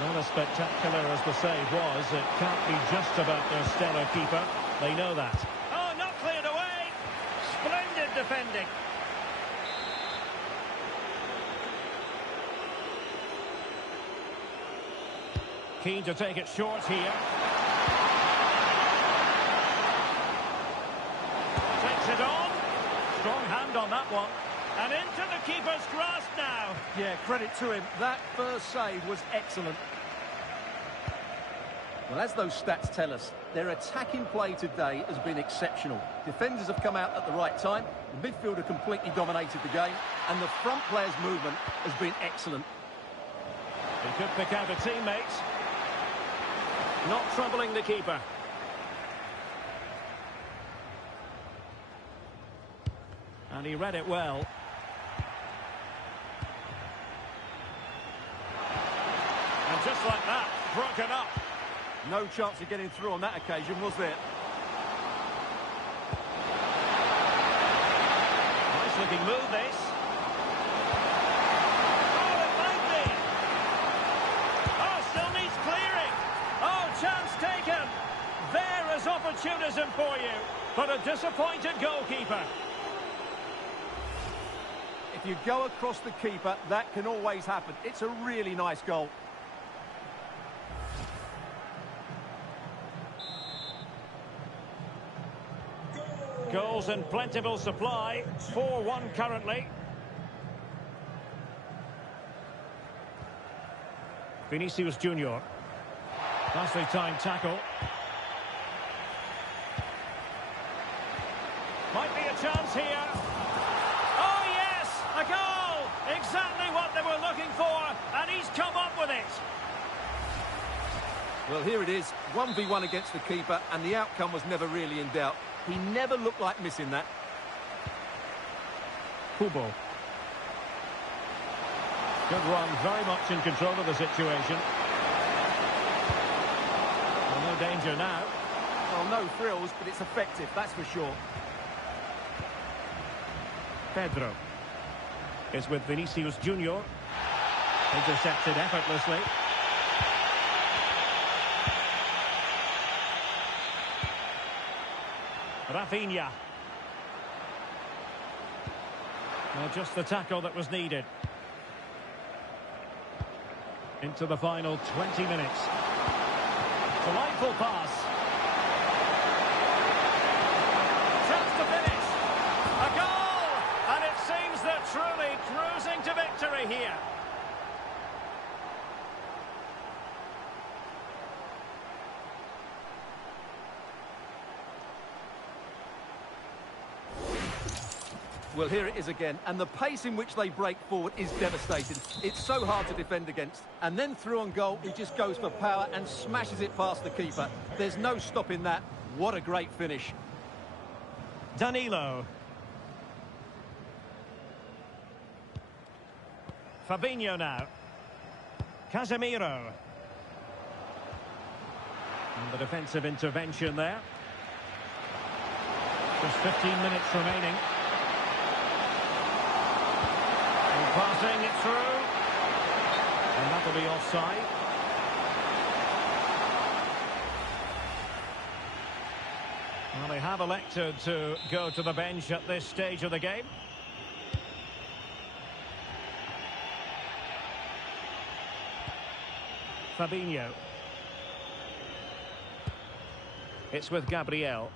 Well, as spectacular as the save was, it can't be just about their stellar keeper. They know that. Oh, not cleared away. Splendid defending. Keen to take it short here. Takes it on. Strong hand on that one. And into the keeper's grasp now. Yeah, credit to him. That first save was excellent. Well, as those stats tell us, their attacking play today has been exceptional. Defenders have come out at the right time, the midfielder completely dominated the game, and the front player's movement has been excellent. He could pick out a teammate. Not troubling the keeper. And he read it well. And just like that, broken up. No chance of getting through on that occasion, was there? Nice looking move, this. Oh, it might be. Oh, still needs clearing. Oh, chance taken. There is opportunism for you. But a disappointed goalkeeper. If you go across the keeper, that can always happen. It's a really nice goal. Goals in plentiful supply. 4-1 currently. Vinicius Junior. Nicely timed tackle. Might be a chance here. Oh yes! A goal! Exactly what they were looking for, and he's come up with it. Well, here it is. 1v1 against the keeper, and the outcome was never really in doubt. He never looked like missing that. Kubo. Good run, very much in control of the situation. Well, no danger now. Well, no thrills, but it's effective, that's for sure. Pedro is with Vinicius Junior. Intercepted effortlessly. Rafinha. Well, just the tackle that was needed. Into the final 20 minutes. Delightful pass. Chance to finish. A goal! And it seems they're truly cruising to victory here. Well, here it is again, and the pace in which they break forward is devastating. It's so hard to defend against. And then through on goal, he just goes for power and smashes it past the keeper. There's no stopping that. What a great finish. Danilo. Fabinho now. Casemiro. And the defensive intervention there. Just 15 minutes remaining. Passing it through, and that'll be offside. Well, they have elected to go to the bench at this stage of the game. Fabinho. It's with Gabriel.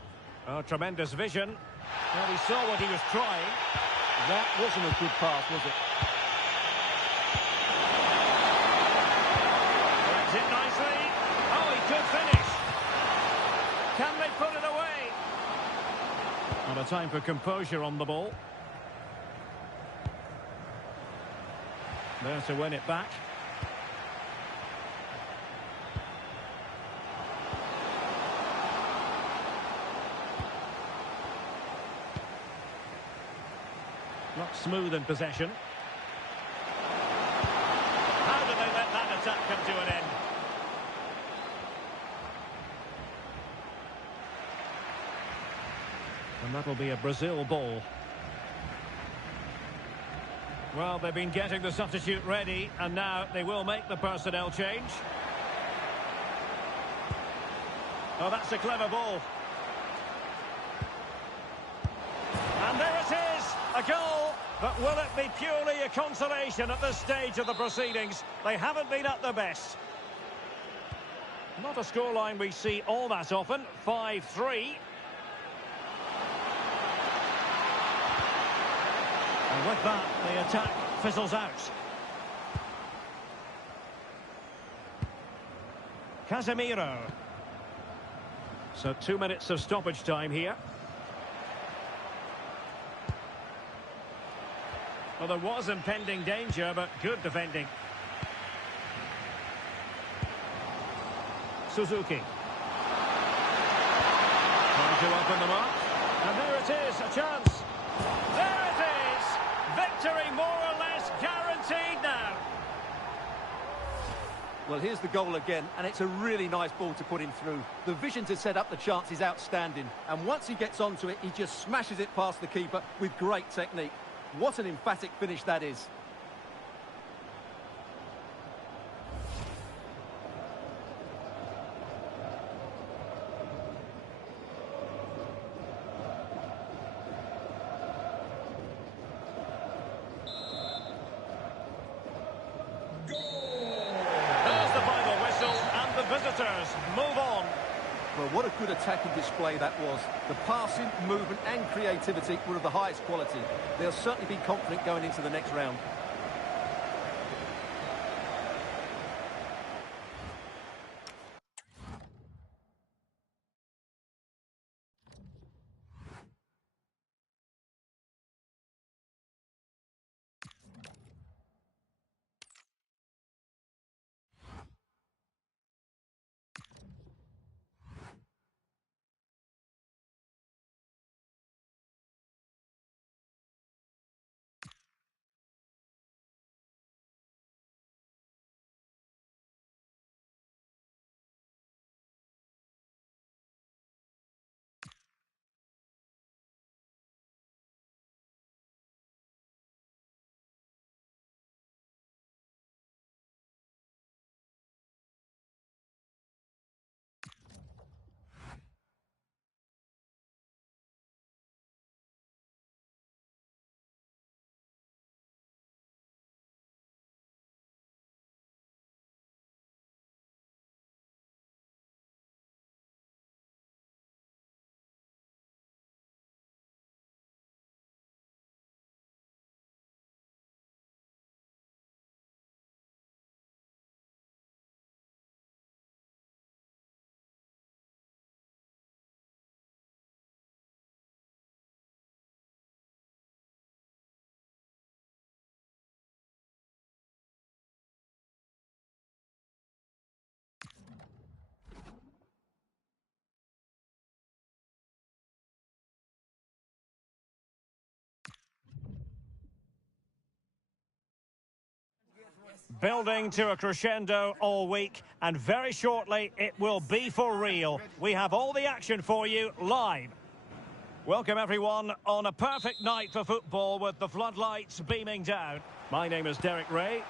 Oh, tremendous vision. Well, he saw what he was trying. That wasn't a good pass, was it? Grabs it nicely. Oh, he could finish. Can they put it away? Not a time for composure on the ball. There to win it back. Not smooth in possession. How did they let that attack come to an end? And that'll be a Brazil ball. Well, they've been getting the substitute ready, and now they will make the personnel change. Oh, that's a clever ball. And there it is, a goal. But will it be purely a consolation at this stage of the proceedings? They haven't been at their best. Not a scoreline we see all that often. 5-3. And with that, the attack fizzles out. Casemiro. So 2 minutes of stoppage time here. Well, there was impending danger, but good defending. Suzuki. Trying to open them up. And there it is, a chance. There it is! Victory more or less guaranteed now. Well, here's the goal again, and it's a really nice ball to put him through. The vision to set up the chance is outstanding, and once he gets onto it, he just smashes it past the keeper with great technique. What an emphatic finish that is. There's the final whistle, and the visitors move on. Well, what a good attacking display that was. The passing, movement and creativity were of the highest quality. They'll certainly be confident going into the next round. Building to a crescendo all week, and very shortly it will be for real. We have all the action for you live. Welcome everyone on a perfect night for football with the floodlights beaming down. My name is Derek Ray.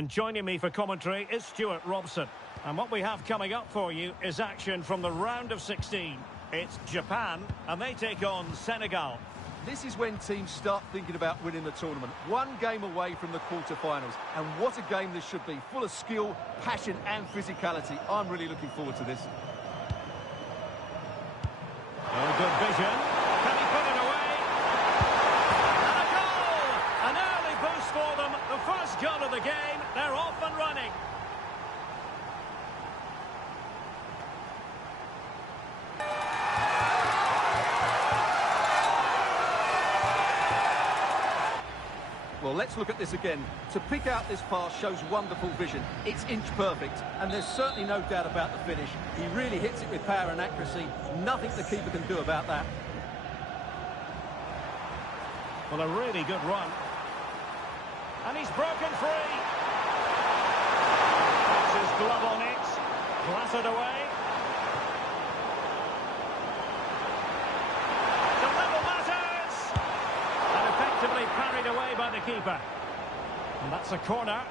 And joining me for commentary is Stuart Robson. And what we have coming up for you is action from the round of 16. It's Japan, and they take on Senegal. This is when teams start thinking about winning the tournament. One game away from the quarter-finals. And what a game this should be. Full of skill, passion and physicality. I'm really looking forward to this. Oh, good vision. Can he put it away? And a goal! An early boost for them. The first goal of the game. They're off and running. Well, let's look at this again. To pick out this pass shows wonderful vision. It's inch perfect, and there's certainly no doubt about the finish. He really hits it with power and accuracy. Nothing the keeper can do about that. Well, a really good run. And he's broken free. Puts his glove on it. Clattered away. Effectively parried away by the keeper. And that's a corner.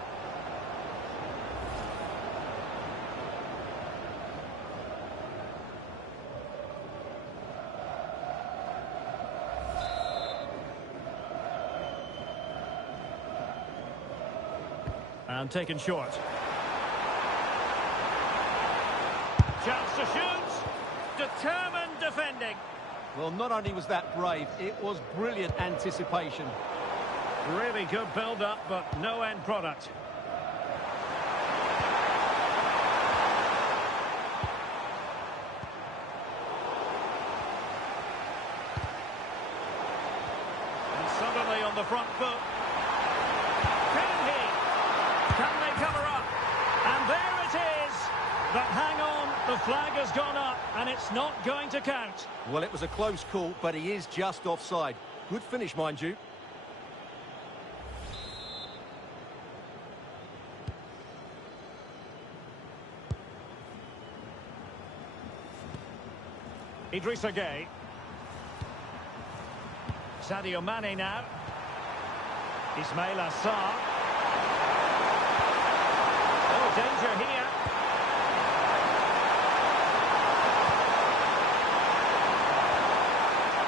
And taken short. Chance to shoot. Determined defending. Well, not only was that brave, it was brilliant anticipation. Really good build-up, but no end product. And suddenly on the front foot. Can he? Can they cover up? And there it is! But hang on, the flag has gone up, and it's not going to count. Well, it was a close call, but he is just offside. Good finish, mind you. Idrissa Gueye. Sadio Mane now. Ismail Assar. Oh, danger here.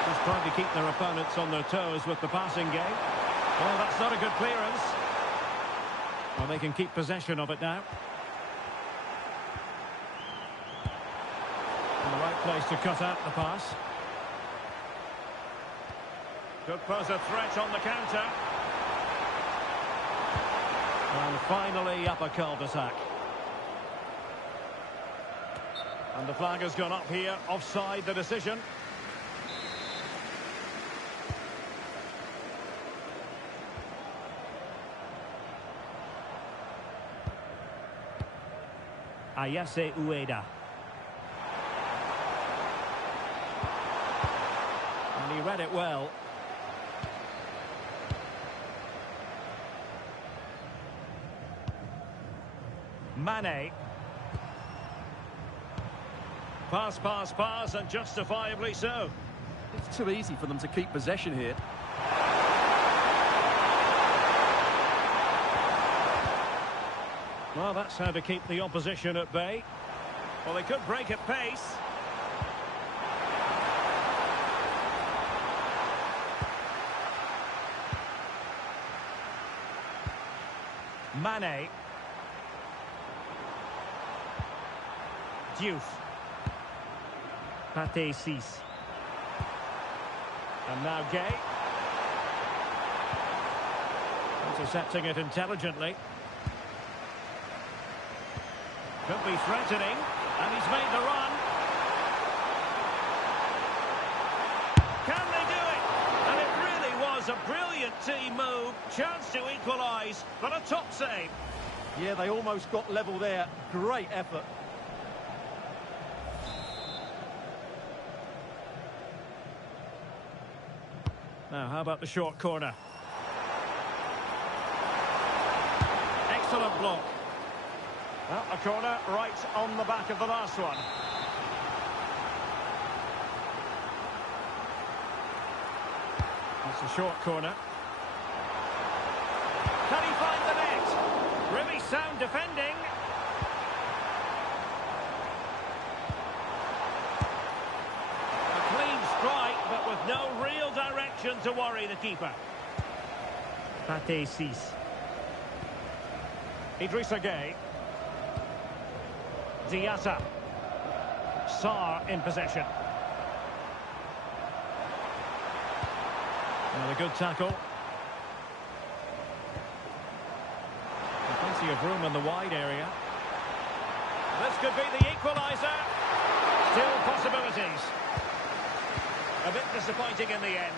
Just trying to keep their opponents on their toes with the passing game. Oh, that's not a good clearance. Well, they can keep possession of it now. In the right place to cut out the pass. Could pose a threat on the counter. And finally up a cul-de-sac. And the flag has gone up here, offside the decision. Ayase Ueda. And he read it well. Mane. Pass, and justifiably so. It's too easy for them to keep possession here. Well, that's how to keep the opposition at bay. Well, they could break at pace. Mane. Diouf. Pathé Ciss. And now Gueye. Intercepting it intelligently. Could be threatening, and he's made the run. Can they do it? And it really was a brilliant team move. Chance to equalise, but a top save. Yeah, they almost got level there. Great effort. Now, how about the short corner? Excellent block. Well, a corner right on the back of the last one. That's a short corner. Can he find the net? Really sound defending. A clean strike, but with no real direction to worry the keeper. Pathé Ciss. Idrissa Gueye. Diatta. Sarr in possession. Another good tackle. And plenty of room in the wide area. This could be the equaliser. Still possibilities. A bit disappointing in the end.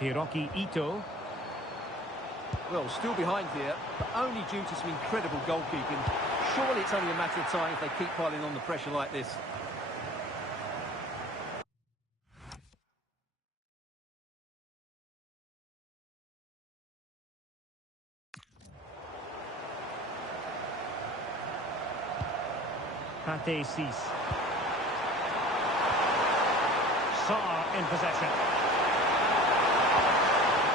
Hiroki Ito. Well, still behind here, but only due to some incredible goalkeeping. Surely it's only a matter of time if they keep piling on the pressure like this. Pathé Ciss. Sarr in possession.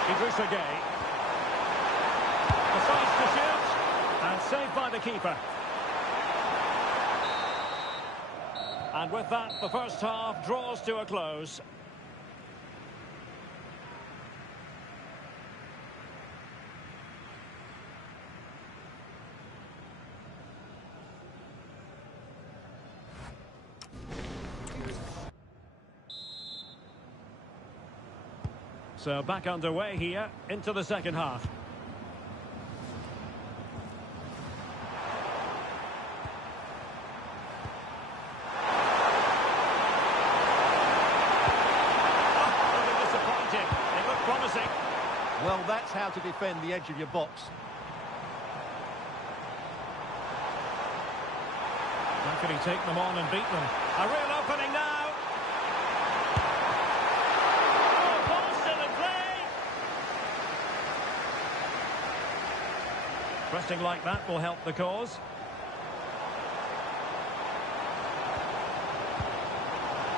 Idrissa Gueye. Decides to shoot, and saved by the keeper. And with that, the first half draws to a close. So back underway here into the second half. Well, that's how to defend the edge of your box. How can he take them on and beat them? A real opening now. Oh, ball still in play. Pressing like that will help the cause.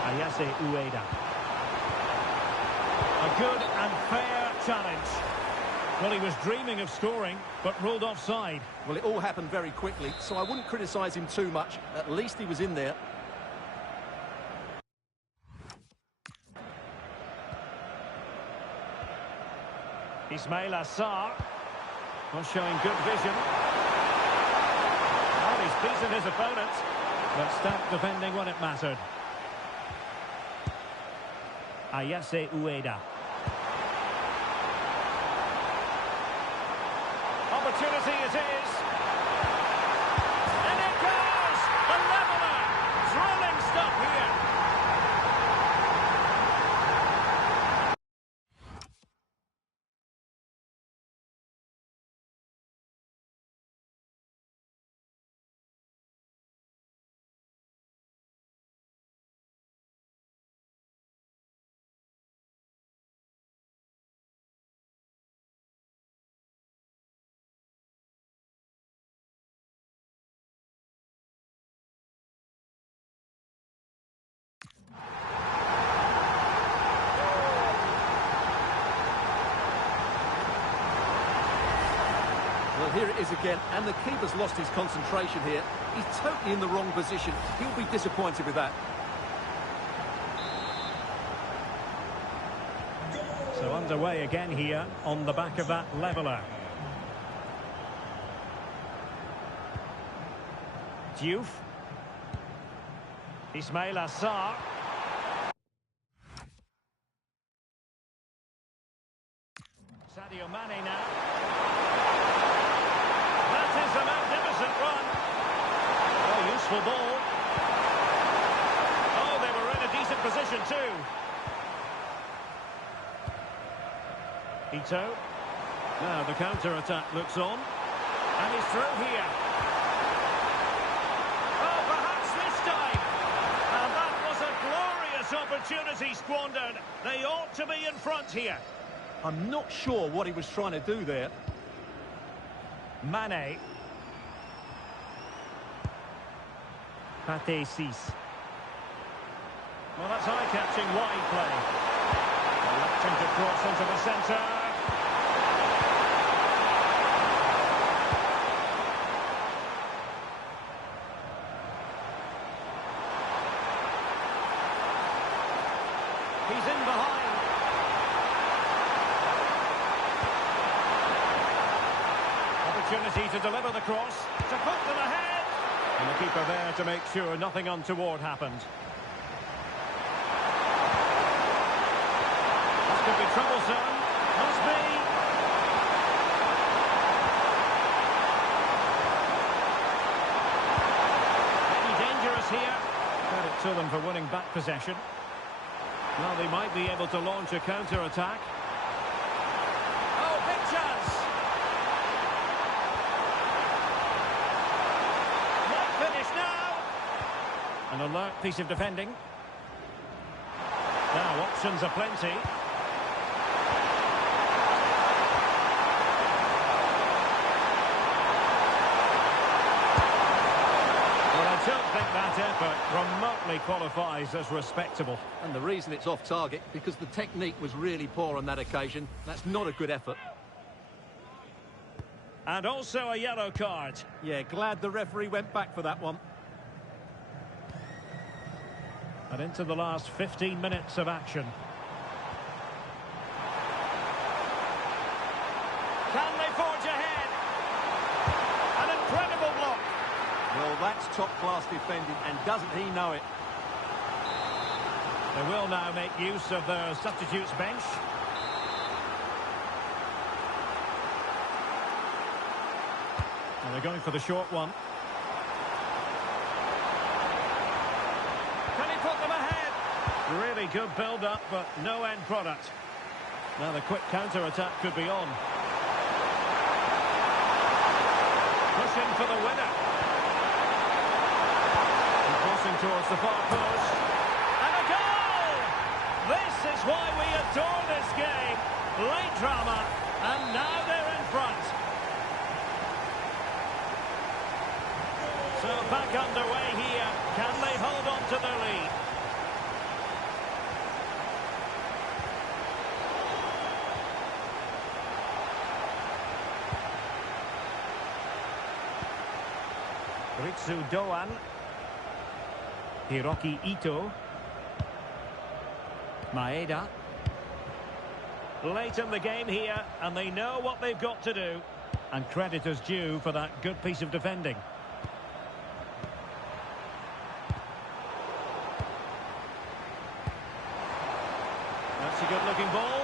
Ayase Ueda. A good and fair challenge. Well, he was dreaming of scoring, but ruled offside. Well, it all happened very quickly, so I wouldn't criticise him too much. At least he was in there. Ismail Assar was showing good vision. Well, he's beaten his opponent, but stout defending when it mattered. Ayase Ueda. Opportunity it is. And it goes! A leveller! Thrilling stuff here. Well, here it is again, and the keeper's lost his concentration here. He's totally in the wrong position. He'll be disappointed with that. So underway again here on the back of that leveller. Diouf. Ismail Assar. Sadio Mane now. That is a magnificent run. Oh, useful ball. Oh, they were in a decent position too. Ito. Now the counter-attack looks on. And he's through here. Oh, perhaps this time. And that was a glorious opportunity squandered. They ought to be in front here. I'm not sure what he was trying to do there. Mane. Pate Cis. Well, that's eye-catching wide play. Electing to cross into the centre. He's in behind. Opportunity to deliver the cross, to put them ahead. And the keeper there to make sure nothing untoward happened. This could be troublesome. Must be. Maybe dangerous here. Credit to them for winning back possession. Well, they might be able to launch a counter-attack. Oh, big chance! Not finished now! An alert piece of defending. Now, options are plenty. I don't think that effort remotely qualifies as respectable. And the reason it's off target, because the technique was really poor on that occasion. That's not a good effort. And also a yellow card. Yeah, glad the referee went back for that one. And into the last 15 minutes of action. Can they forge ahead? An incredible block. Well, that's top-class defending, and doesn't he know it? They will now make use of their substitutes bench. And they're going for the short one. Can he put them ahead? Really good build-up, but no end product. Now the quick counter-attack could be on. Pushing for the winner. And crossing towards the far post. And a goal! This is why we adore this game. Late drama, and now they're in front. So back underway here. Can they hold on to their lead? Ritsu Doan. Hiroki Ito. Maeda. Late in the game here, and they know what they've got to do. And credit is due for that good piece of defending. That's a good-looking ball.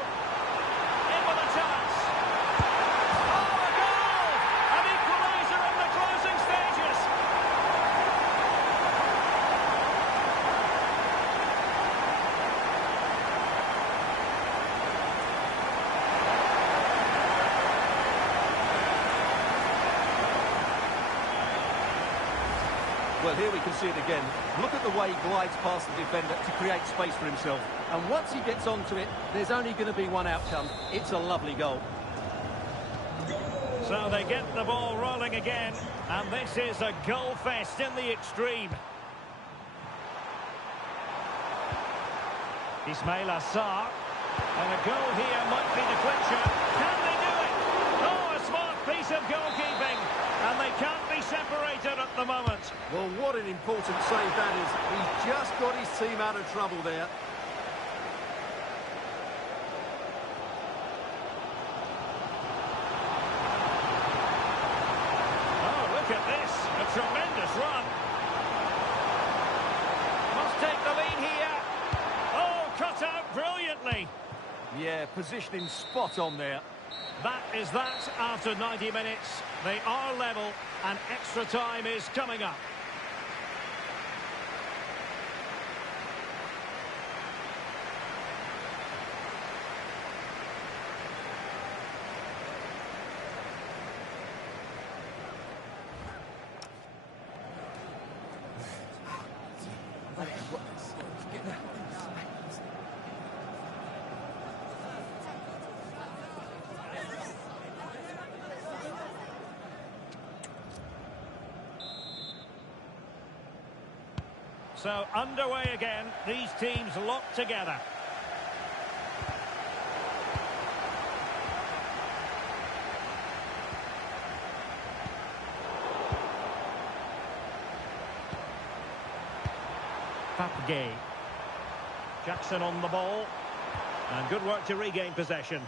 In with a chance. Oh, a goal! An equaliser in the closing stages. Well, here we can see it again. Look at the way he glides past the defender to create space for himself. And once he gets onto it, there's only going to be one outcome. It's a lovely goal. So they get the ball rolling again, and this is a goal fest in the extreme. Ismail Assar, and a goal here might be the clincher. Can they do it? Oh, a smart piece of goalkeeping, and they can't be separated at the moment. Well, what an important save that is. He's just got his team out of trouble there. Oh, look at this. A tremendous run. Must take the lead here. Oh, cut out brilliantly. Yeah, positioning spot on there. That is that after 90 minutes. They are level, and extra time is coming up. So underway again, these teams locked together. Papgay. Jackson on the ball. And good work to regain possession.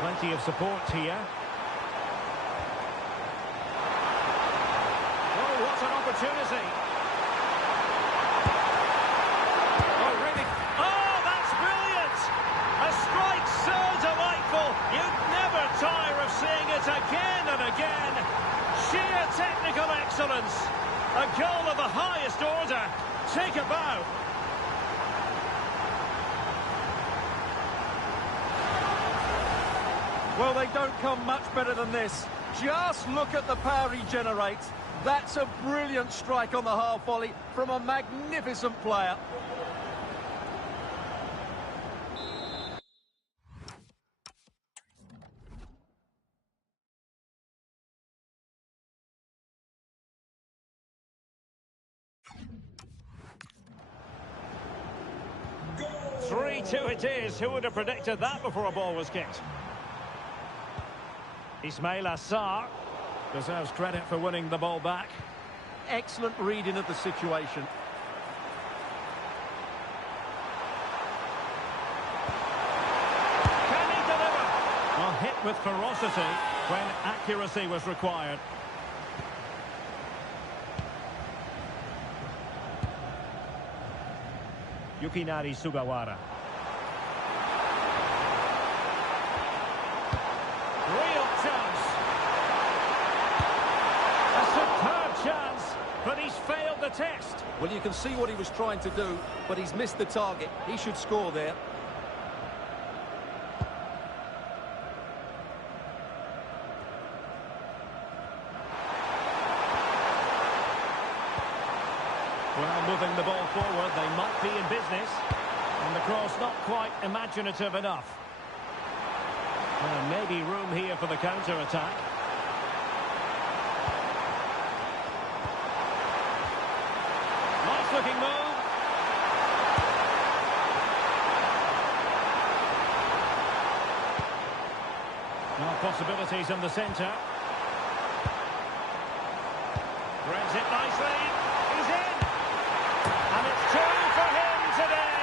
Plenty of support here. Oh, what an opportunity. Oh, really? Oh, that's brilliant! A strike so delightful. You'd never tire of seeing it again and again. Sheer technical excellence. A goal of the highest order. Take a bow. Well, they don't come much better than this. Just look at the power he generates. That's a brilliant strike on the half volley from a magnificent player. Goal! 3-2 it is. Who would have predicted that before a ball was kicked? Ismail Assar deserves credit for winning the ball back. Excellent reading of the situation. Can he deliver? Well, hit with ferocity when accuracy was required. Yukinari Sugawara. Real chance. but he's failed the test. Well, you can see what he was trying to do, but he's missed the target. He should score there. Well, moving the ball forward, they might be in business. And the cross not quite imaginative enough. Well, maybe room here for the counter-attack. Nice looking move. Now possibilities in the centre. Threads it nicely. He's in. And it's two for him today.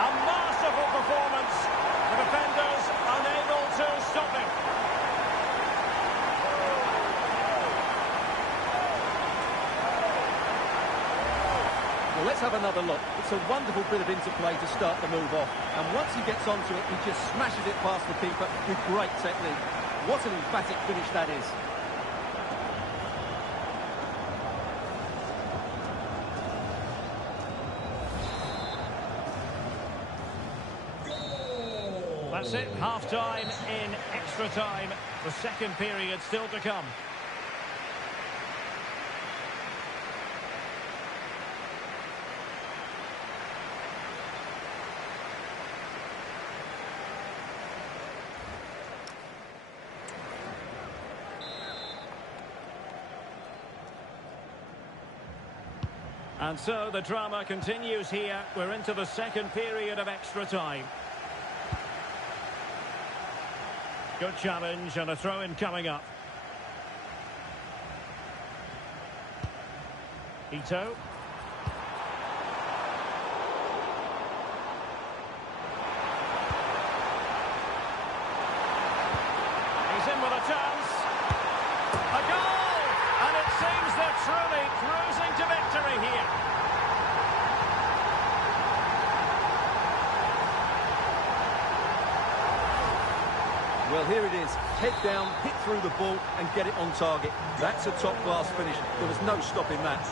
A masterful performance. The defenders unable to stop him. Well, let's have another look. It's a wonderful bit of interplay to start the move off. And once he gets onto it, he just smashes it past the keeper with great technique. What an emphatic finish that is. That's it, half-time in extra time. The second period still to come. And so the drama continues here. We're into the second period of extra time. Good challenge and a throw-in coming up. Ito. He's in with a chance. A goal! And it seems they're truly cruising to victory here. Well, here it is. Head down, hit through the ball and get it on target. That's a top-class finish. There was no stopping that.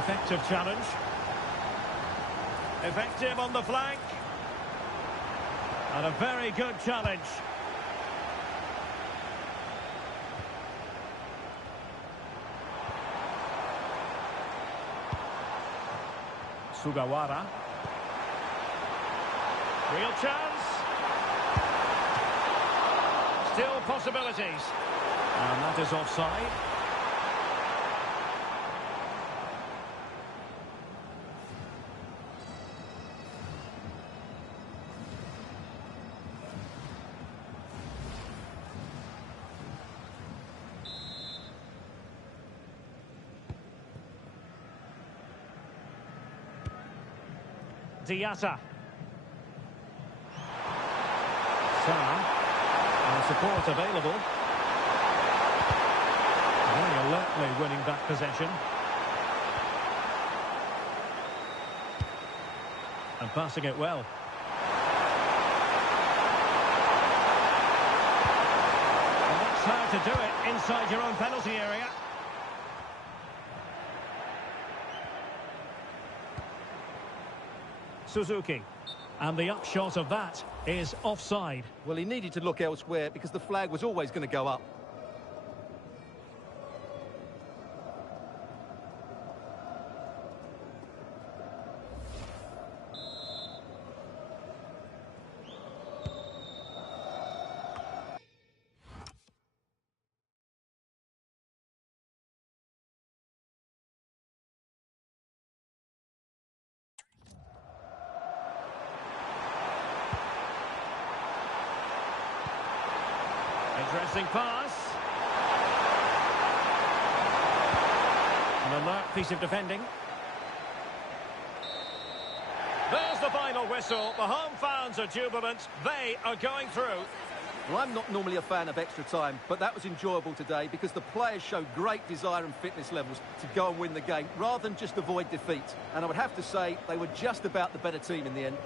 Effective challenge. Effective on the flank. And a very good challenge. Sugawara. Real chance. Still possibilities. And that is offside. Diatta. Sarr. And support available. Very alertly winning back possession. And passing it well. And that's how to do it inside your own penalty area. Suzuki. And the upshot of that is offside. Well, he needed to look elsewhere because the flag was always going to go up. Interesting pass. An alert piece of defending. There's the final whistle. The home fans are jubilant. They are going through. Well, I'm not normally a fan of extra time, but that was enjoyable today because the players showed great desire and fitness levels to go and win the game rather than just avoid defeat. And I would have to say they were just about the better team in the end.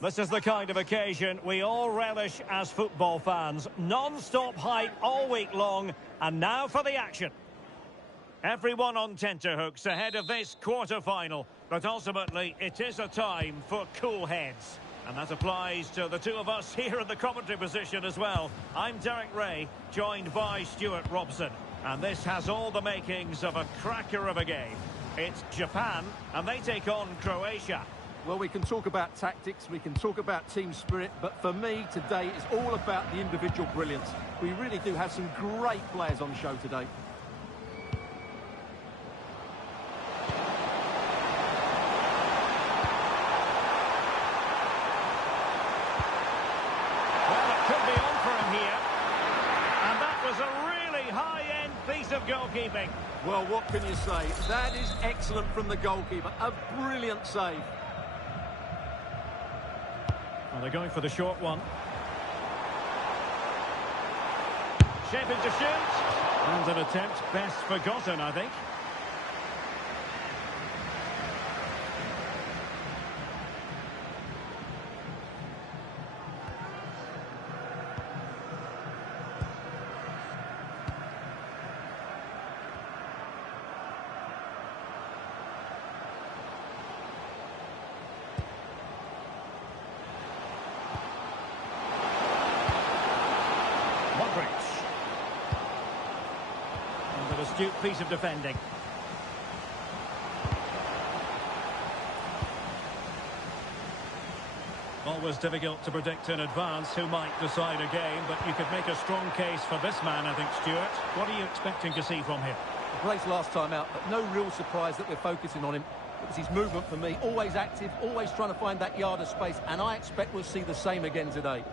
This is the kind of occasion we all relish as football fans. Non-stop hype all week long, and now for the action. Everyone on tenterhooks ahead of this quarter-final, but ultimately it is a time for cool heads. And that applies to the two of us here in the commentary position as well. I'm Derek Ray, joined by Stuart Robson. And this has all the makings of a cracker of a game. It's Japan, and they take on Croatia. Well, we can talk about tactics, we can talk about team spirit, but for me, today is all about the individual brilliance. We really do have some great players on show today. Well, it could be on for him here. And that was a really high-end piece of goalkeeping. Well, what can you say? That is excellent from the goalkeeper. A brilliant save. Well, they're going for the short one. Shaping to shoot. And an attempt best forgotten, I think. Modric. And an astute piece of defending. Always difficult to predict in advance who might decide a game, but you could make a strong case for this man, I think, Stuart. What are you expecting to see from him? Great last time out, but no real surprise that we're focusing on him. It was his movement for me, always active, always trying to find that yard of space, and I expect we'll see the same again today.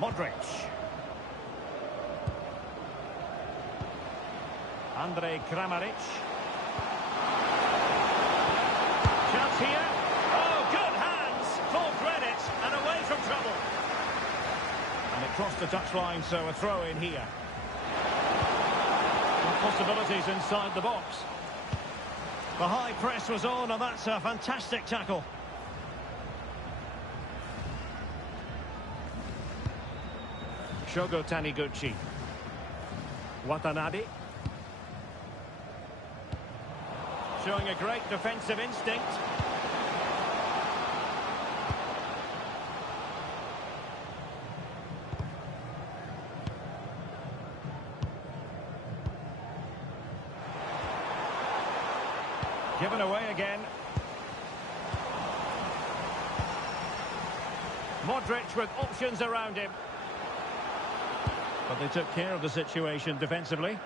Modric. Andrej Kramaric. Chance here. Oh, good hands. Full credit and away from trouble. And it crossed the touchline, so a throw in here. And possibilities inside the box. The high press was on, and that's a fantastic tackle. Shogo Taniguchi. Watanabe. Showing a great defensive instinct. Given away again. Modric with options around him. But they took care of the situation defensively.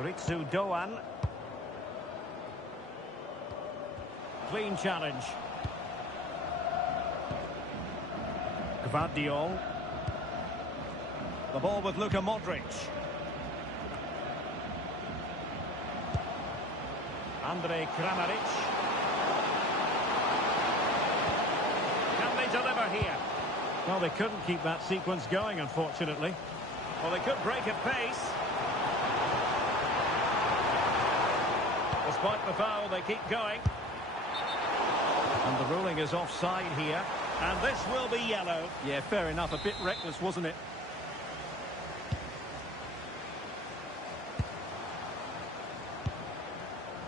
Ritsu Doan. Clean challenge. Gvardiol. The ball with Luka Modric. Andrej Kramaric. Deliver here. Well, they couldn't keep that sequence going, unfortunately. Well, they could break at pace. Despite the foul, they keep going. And the ruling is offside here. And this will be yellow. Yeah, fair enough. A bit reckless, wasn't it?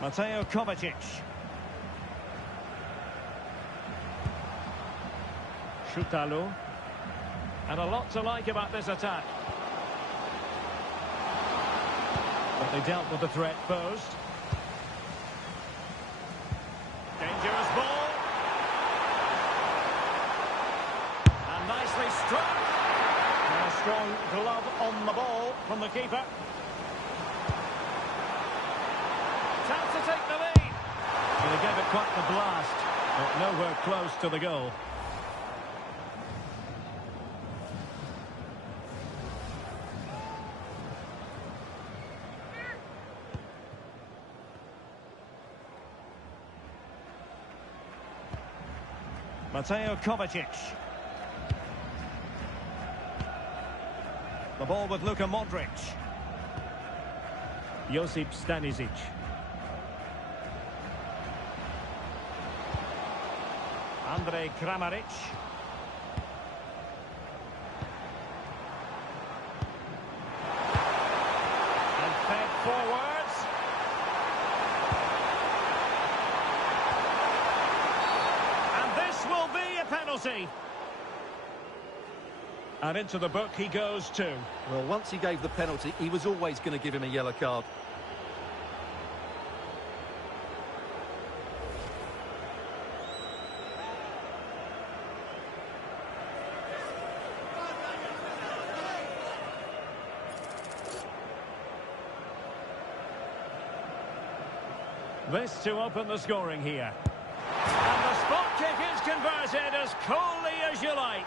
Mateo Kovacic. Shutalu. And a lot to like about this attack. But they dealt with the threat posed. Dangerous ball. And nicely struck. And a strong glove on the ball from the keeper. Chance to take the lead. Well, they gave it quite the blast, but nowhere close to the goal. Mateo Kovacic. The ball with Luka Modric. Josip Stanisic. Andrej Kramaric. And fed forwards. And this will be a penalty. And into the book he goes too. Well, once he gave the penalty, he was always going to give him a yellow card. This to open the scoring here. And the spot kick is converted as coolly as you like.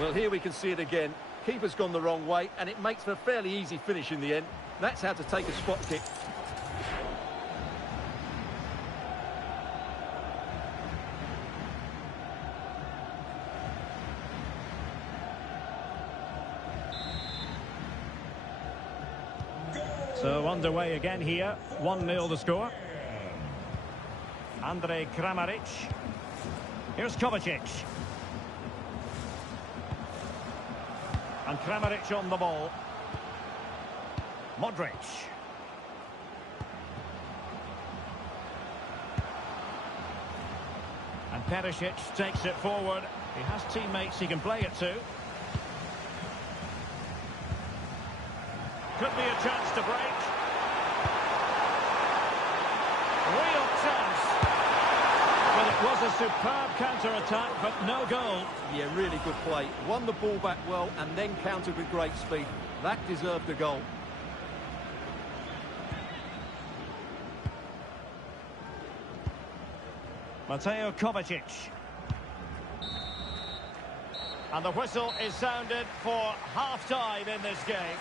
Well, here we can see it again. Keeper's gone the wrong way, and it makes for a fairly easy finish in the end. That's how to take a spot kick. So underway again here. 1-0 the score. Andrej Kramaric. Here's Kovacic. And Kramaric on the ball. Modric. And Perisic takes it forward. He has teammates he can play it to. Could be a chance to break. Real chance. Well, it was a superb counter-attack, but no goal. Yeah, really good play. Won the ball back well and then countered with great speed. That deserved a goal. Mateo Kovacic. And the whistle is sounded for half-time in this game.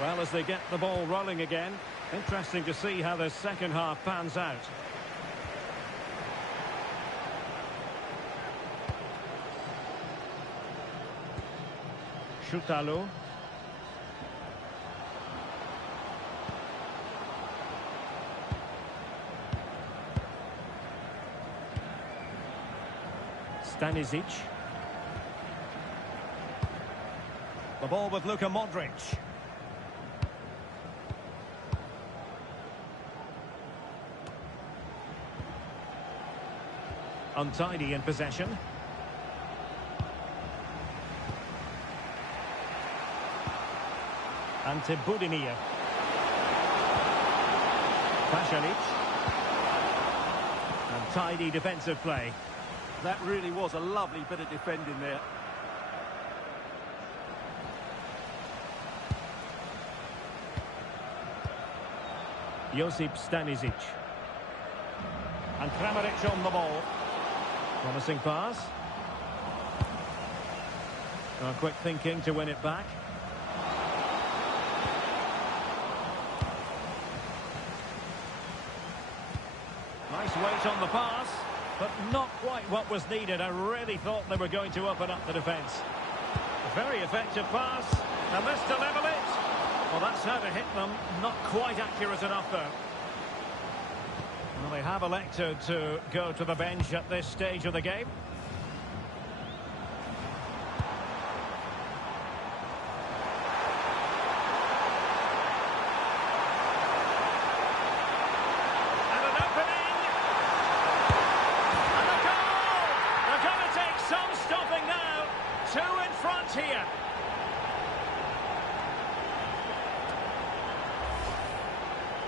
Well, as they get the ball rolling again, interesting to see how the second half pans out. Shoutalo. Stanisic. The ball with Luka Modric. Untidy in possession. Ante Budimir. Pasalic. And tidy defensive play. That really was a lovely bit of defending there. Josip Stanisic. And Kramaric on the ball. Promising pass. Quick thinking to win it back. Nice weight on the pass, but not quite what was needed. I really thought they were going to open up the defence. A very effective pass, and this to level it. Well, that's how to hit them. Not quite accurate enough, though. Well, they have elected to go to the bench at this stage of the game. And an opening. And a goal! They're going to take some stopping now. 2 in front here.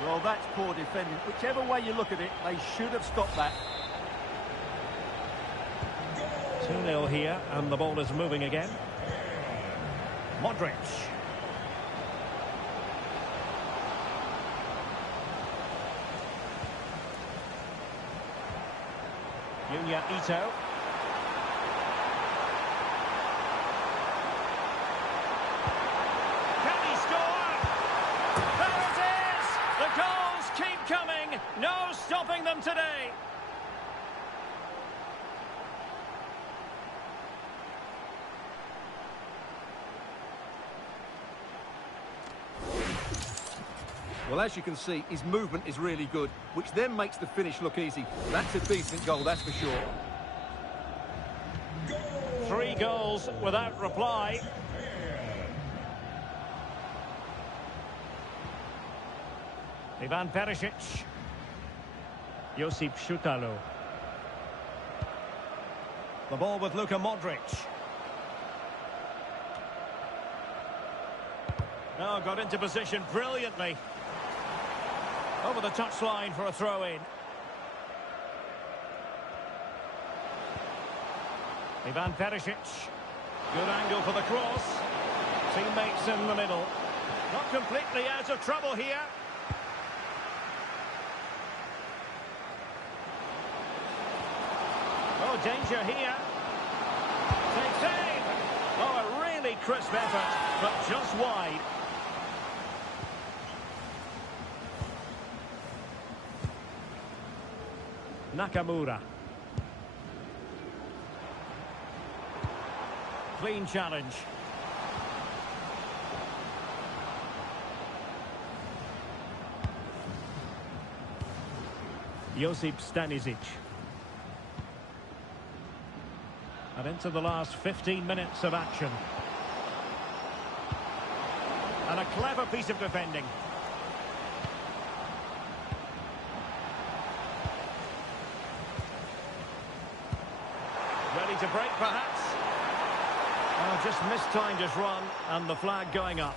Well, that's poor defending. Whichever way you look at it, they should have stopped that. 2-0 here, and the ball is moving again. Modric. Junya Ito. them today. Well, as you can see, his movement is really good, which then makes the finish look easy. That's a decent goal, that's for sure. 3 goals without reply. Ivan Perisic. Josip Šutalo. The ball with Luka Modric. Oh, got into position brilliantly. Over the touchline for a throw-in. Ivan Perisic. Good angle for the cross. Teammates in the middle. Not completely out of trouble here. Oh, danger here. Takes aim. Oh, a really crisp effort, but just wide. Nakamura. Clean challenge. Josip Stanisic. And into the last 15 minutes of action. And a clever piece of defending. Ready to break, perhaps? Oh, just mistimed his run, and the flag going up.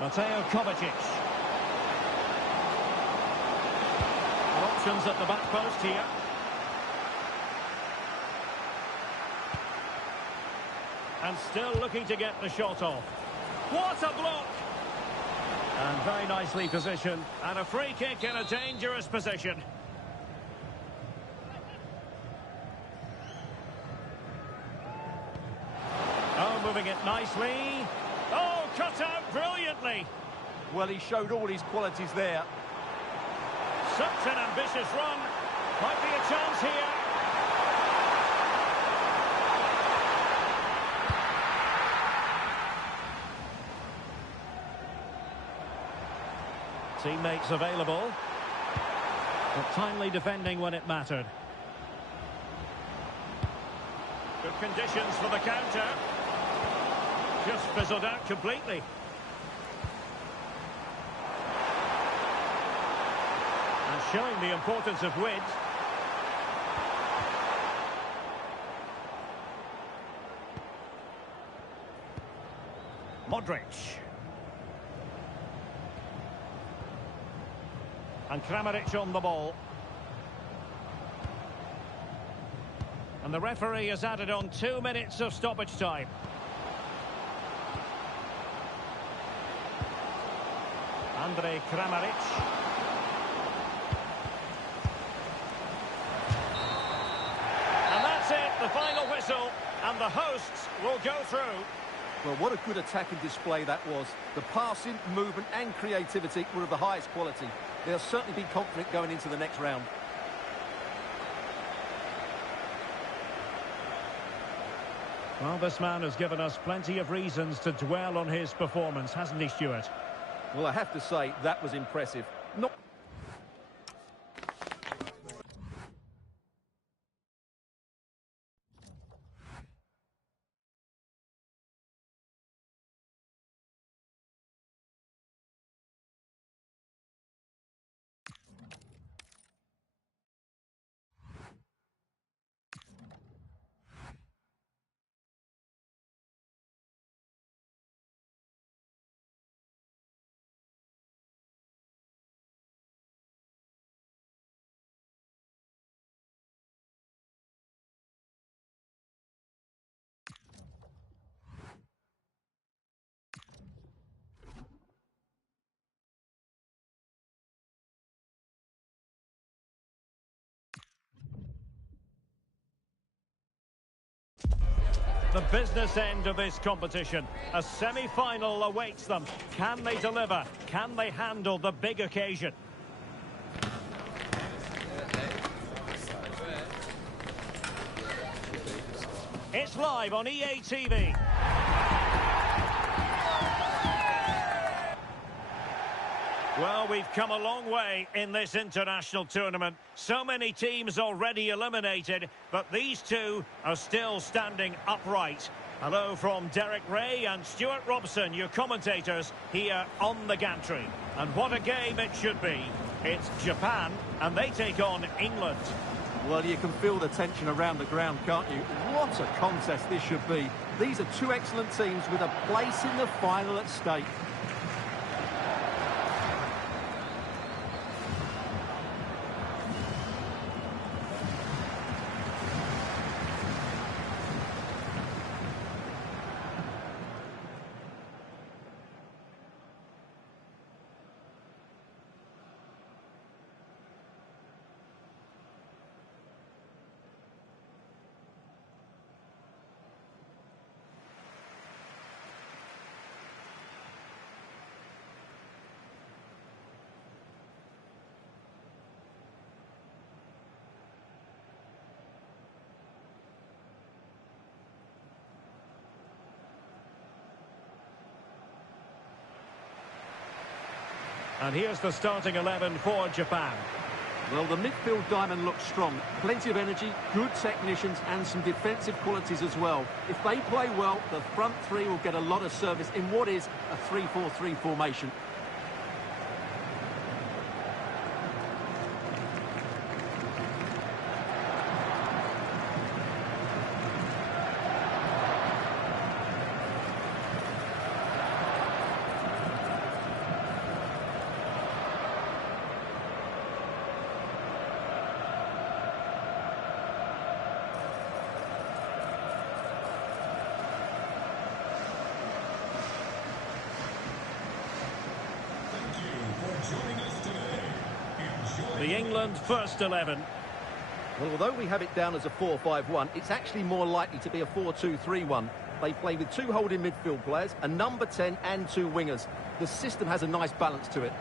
Mateo Kovacic. Options at the back post here. And still looking to get the shot off. What a block! And very nicely positioned. And a free kick in a dangerous position. Oh, moving it nicely. Oh, cut out brilliantly. Well, he showed all his qualities there. Such an ambitious run. Might be a chance here. Teammates available. But timely defending when it mattered. Good conditions for the counter. Just fizzled out completely. And showing the importance of width. Modric. And Kramaric on the ball. And the referee has added on 2 minutes of stoppage time. Andrej Kramaric. And that's it, the final whistle. And the hosts will go through. Well, what a good attacking display that was. The passing, movement and creativity were of the highest quality. They'll certainly be confident going into the next round. Well, this man has given us plenty of reasons to dwell on his performance, hasn't he, Stuart? Well, I have to say, that was impressive. Not the business end of this competition. A semi-final awaits them. Can they deliver? Can they handle the big occasion? It's live on EA TV. Well, we've come a long way in this international tournament. So many teams already eliminated, but these two are still standing upright. Hello from Derek Ray and Stuart Robson, your commentators here on the gantry. And what a game it should be. It's Japan, and they take on England. Well, you can feel the tension around the ground, can't you? What a contest this should be. These are two excellent teams with a place in the final at stake. And here's the starting 11 for Japan. Well, the midfield diamond looks strong. Plenty of energy, good technicians and some defensive qualities as well. If they play well, the front three will get a lot of service in what is a 3-4-3 formation. The England first 11. Well, although we have it down as a 4-5-1, it's actually more likely to be a 4-2-3-1. They play with two holding midfield players, a number 10 and two wingers. The system has a nice balance to it.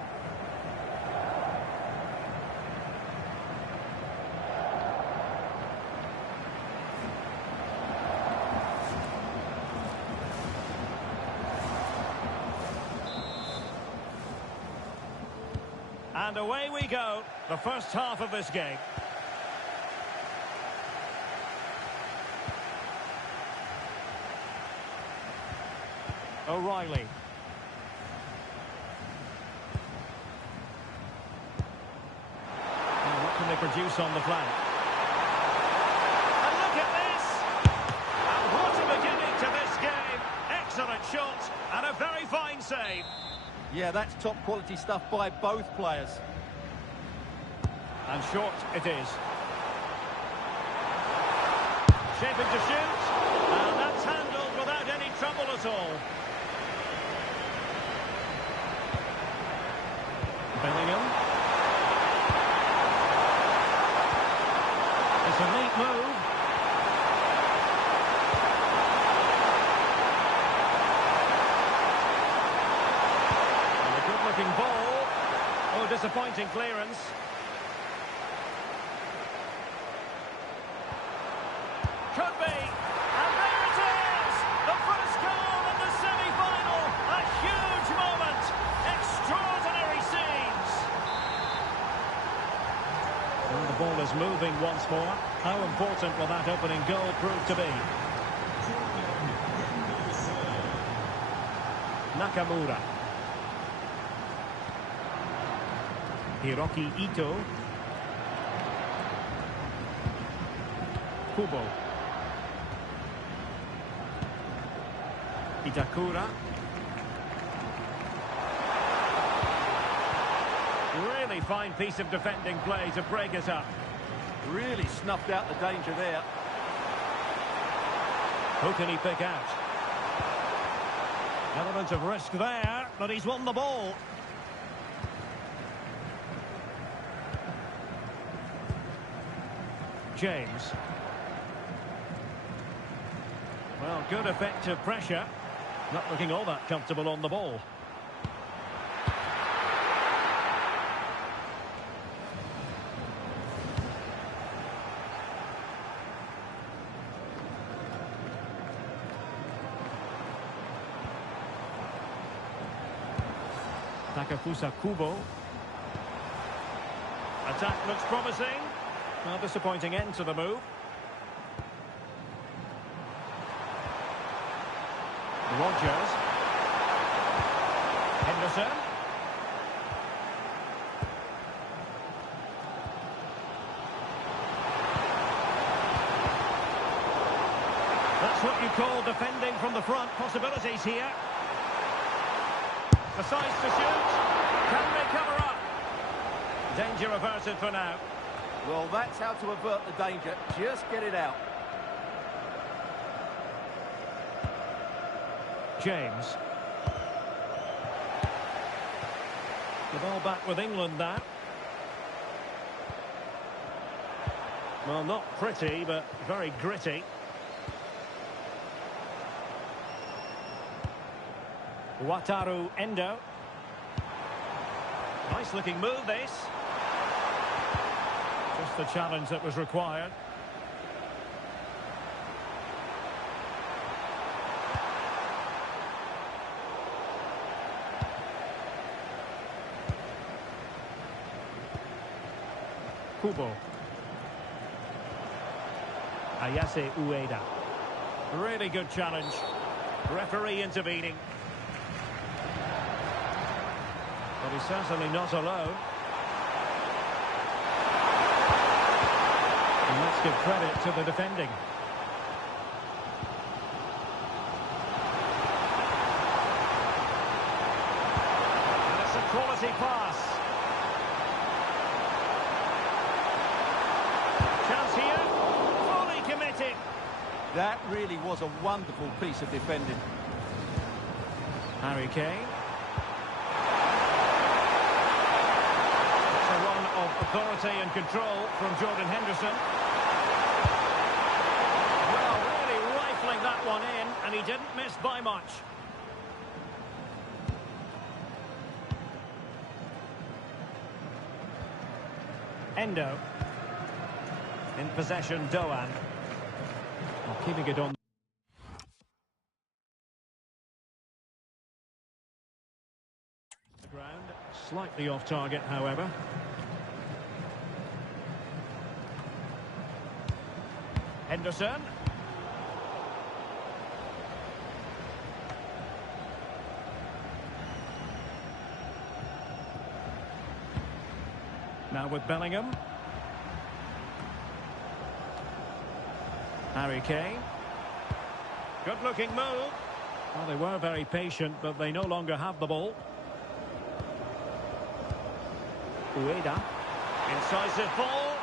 And away we go, the first half of this game. O'Reilly. And what can they produce on the flank? And look at this! And what a beginning to this game. Excellent shot and a very fine save. Yeah, that's top quality stuff by both players. And short it is. Shaping to shoot. And that's handled without any trouble at all. Bellingham. It's a neat move. And a good-looking ball. Oh, disappointing clearance. Could be. And there it is! The first goal in the semi-final. A huge moment. Extraordinary scenes. And the ball is moving once more. How important will that opening goal prove to be? Nakamura. Hiroki Ito. Kubo. Itakura. Really fine piece of defending play to break it up. Really snuffed out the danger there. Who can he pick out? Element of risk there, but he's won the ball. James. Well, good effective pressure. Not looking all that comfortable on the ball. Takefusa Kubo. Attack looks promising. A disappointing end to the move. Rogers. Henderson. That's what you call defending from the front. Possibilities here. The size to shoot. Can they cover up? Danger averted for now. Well, that's how to avert the danger. Just get it out. James. The ball back with England now. Well, not pretty, but very gritty. Wataru Endo. Nice looking move, this. Just the challenge that was required. Kubo. Ayase Ueda. Really good challenge. Referee intervening. But he's certainly not alone. And let's give credit to the defending. And it's a quality pass. Chance here. Fully committed. That really was a wonderful piece of defending. Harry Kane. It's a run of authority and control from Jordan Henderson. Well, really rifling that one in, and he didn't miss by much. Endo. In possession, Doan. Keeping it on. The ground, slightly off target, however. Henderson. Now with Bellingham. Harry Kane. Good-looking move. Well, they were very patient, but they no longer have the ball. Ueda. Incisive ball.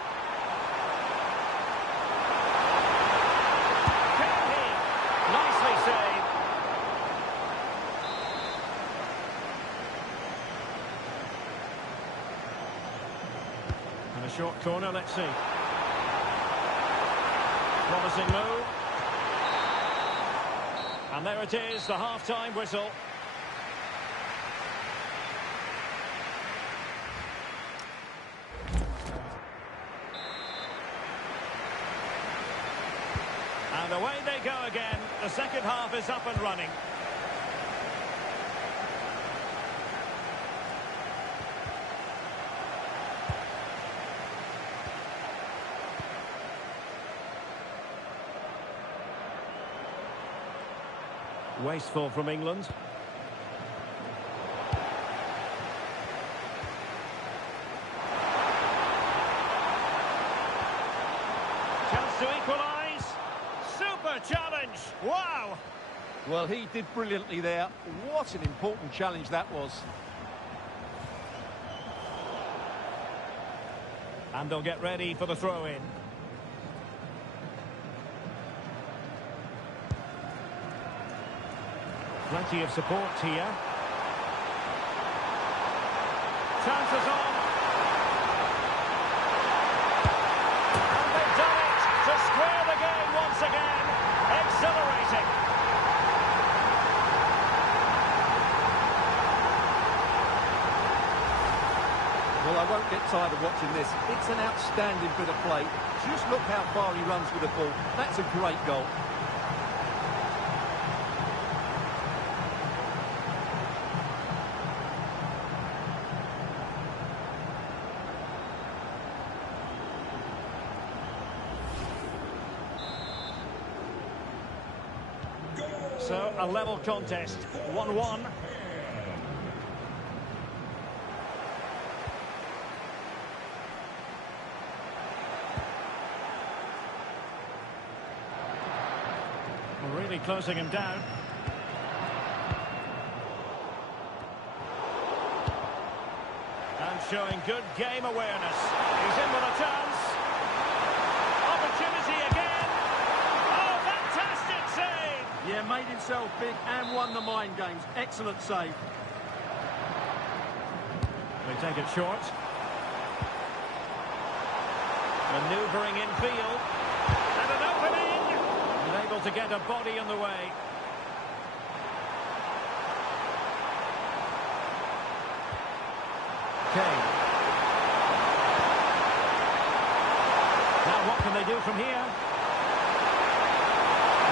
Kane. Nicely saved. And a short corner, let's see. Promising move. And there it is, the half-time whistle. And away they go again. The second half is up and running. Wasteful from England. Chance to equalise. Super challenge. Wow. Well, he did brilliantly there. What an important challenge that was. And they'll get ready for the throw-in. Plenty of support here. Chances on. And they've done it to square the game once again. Exhilarating. Well, I won't get tired of watching this. It's an outstanding bit of play. Just look how far he runs with the ball. That's a great goal. So, a level contest, 1-1. Really closing him down. And showing good game awareness. He's in with a chance. Opportunity again. Oh, fantastic save! Yeah, made himself big and won the mind games. Excellent save. They take it short. Manoeuvring infield. And an opening! Able to get a body in the way. Kane. Now what can they do from here?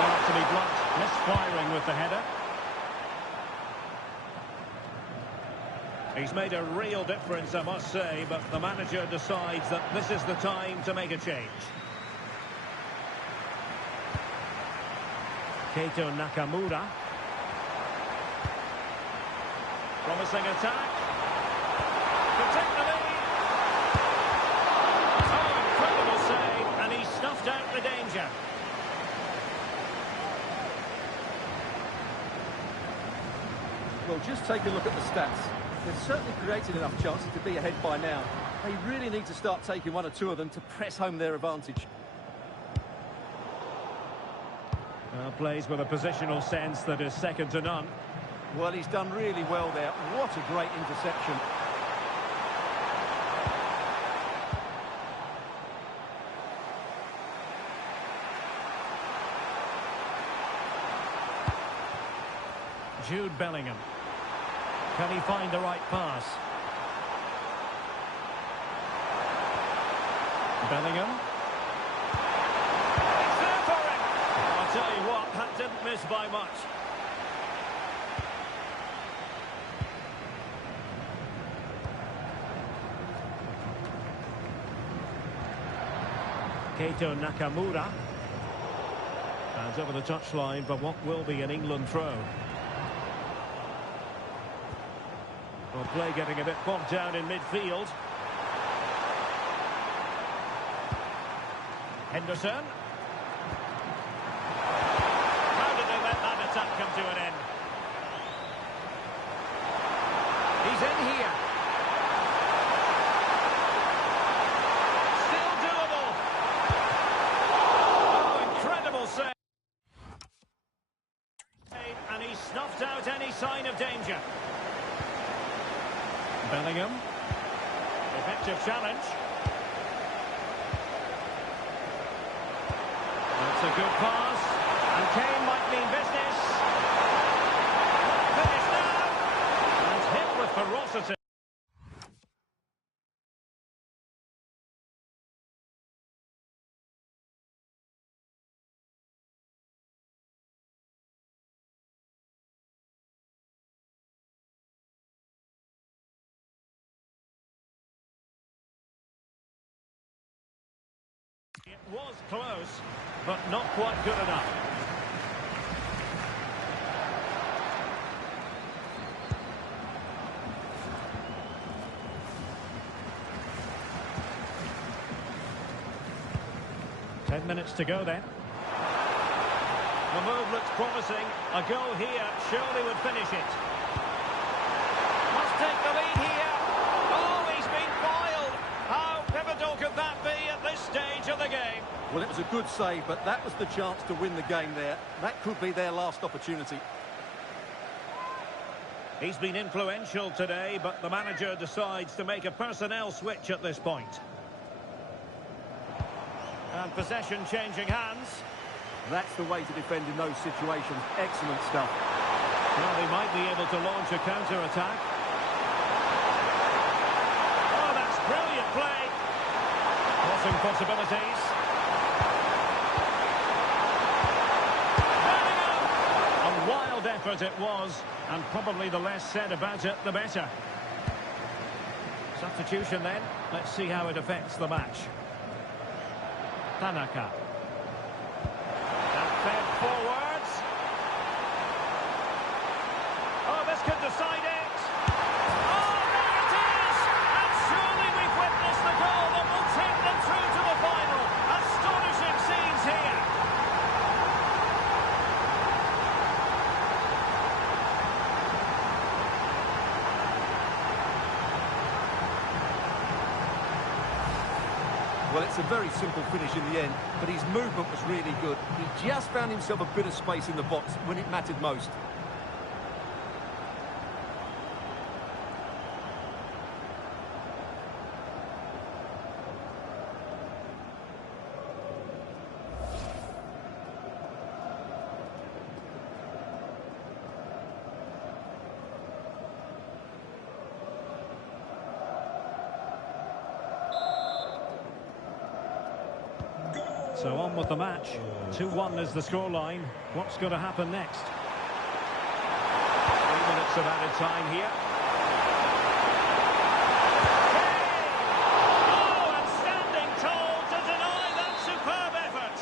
Well, to be blunt, misfiring with the header. He's made a real difference, I must say, but the manager decides that this is the time to make a change. Keito Nakamura. Promising attack. To take the lead. Oh, incredible save, and he snuffed out the danger. Well, just take a look at the stats. They've certainly created enough chances to be ahead by now. They really need to start taking one or two of them to press home their advantage. Plays with a positional sense that is second to none. Well, he's done really well there. What a great interception. Jude Bellingham. Can he find the right pass? Bellingham. It's there for him! I'll tell you what, that didn't miss by much. Keito Nakamura. And over the touchline for what will be an England throw. Well, play getting a bit bogged down in midfield. Henderson. How did they let that attack come to an end? He's in here. Still doable. Oh, incredible save. And he snuffed out any sign of danger. Bellingham. Effective challenge. That's a good pass. And Kane might mean business. Finish now. And hit with ferocity. It was close, but not quite good enough. Ten minutes to go then. The move looks promising. A goal here surely would finish it. Must take the lead here. Oh, he's been foiled. How pivotal could that be at this stage of the game? Well, it was a good save, but that was the chance to win the game there. That could be their last opportunity. He's been influential today, but the manager decides to make a personnel switch at this point. And possession changing hands. That's the way to defend in those situations. Excellent stuff. Well, they might be able to launch a counter-attack. Oh, that's possibilities. A wild effort it was, and probably the less said about it, the better. Substitution then. Let's see how it affects the match. Tanaka. And fed forwards. Oh, this could decide it. Oh, there it is! And surely we've witnessed the goal that will take them through to the final. Astonishing scenes here. Well, it's a very simple finish in the end, but his movement was really good. He just found himself a bit of space in the box when it mattered most. So on with the match. 2-1 is the scoreline. What's going to happen next? 3 minutes of added time here. Oh, and standing tall to deny that superb effort.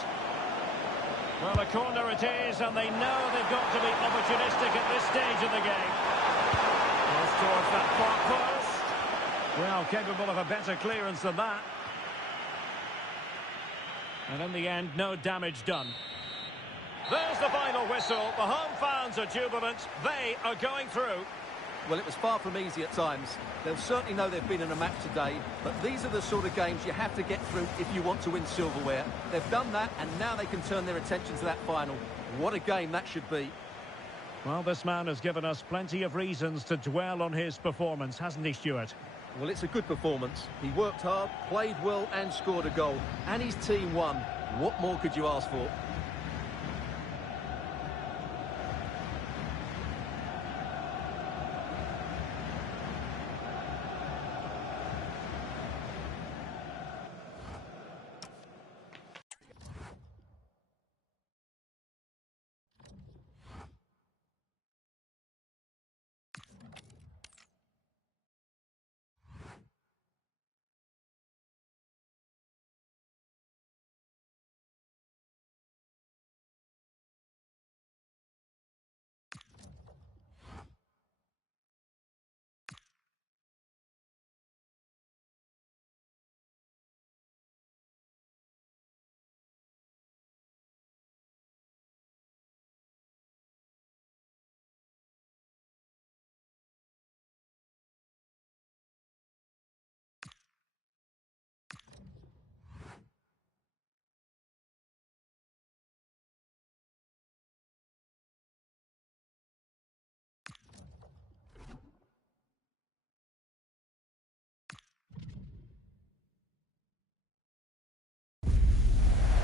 Well, a corner it is, and they know they've got to be opportunistic at this stage of the game. Goes towards that far post. Well, capable of a better clearance than that. And in the end, no damage done. There's the final whistle. The home fans are jubilant. They are going through. Well, it was far from easy at times. They'll certainly know they've been in a match today, but these are the sort of games you have to get through if you want to win silverware. They've done that, and now they can turn their attention to that final. What a game that should be. Well, this man has given us plenty of reasons to dwell on his performance, hasn't he, Stuart? Well, it's a good performance. He worked hard, played well and scored a goal. And his team won. What more could you ask for?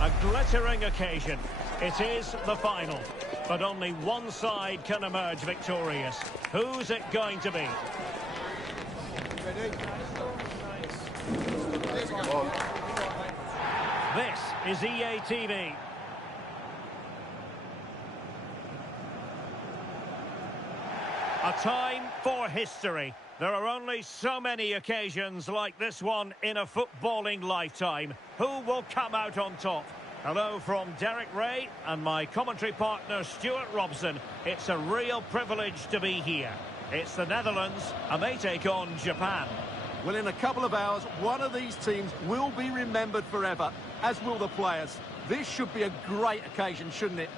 A glittering occasion. It is the final. But only one side can emerge victorious. Who's it going to be? This is EA TV. A time for history. There are only so many occasions like this one in a footballing lifetime. Who will come out on top? Hello from Derek Ray and my commentary partner Stuart Robson. It's a real privilege to be here. It's the Netherlands and they take on Japan. Well, in a couple of hours, one of these teams will be remembered forever, as will the players. This should be a great occasion, shouldn't it?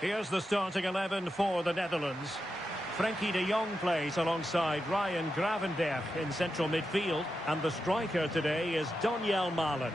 Here's the starting 11 for the Netherlands. Frenkie de Jong plays alongside Ryan Gravenberch in central midfield. And the striker today is Donyell Malen.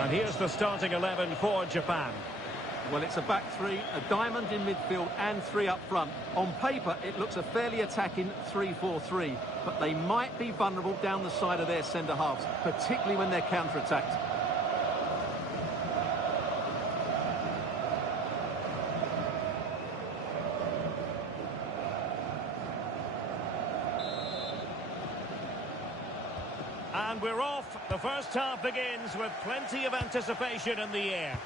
And here's the starting 11 for Japan. Well, it's a back three, a diamond in midfield and three up front. On paper, it looks a fairly attacking 3-4-3, but they might be vulnerable down the side of their centre-halves, particularly when they're counter-attacked. And we're off. The first half begins with plenty of anticipation in the air.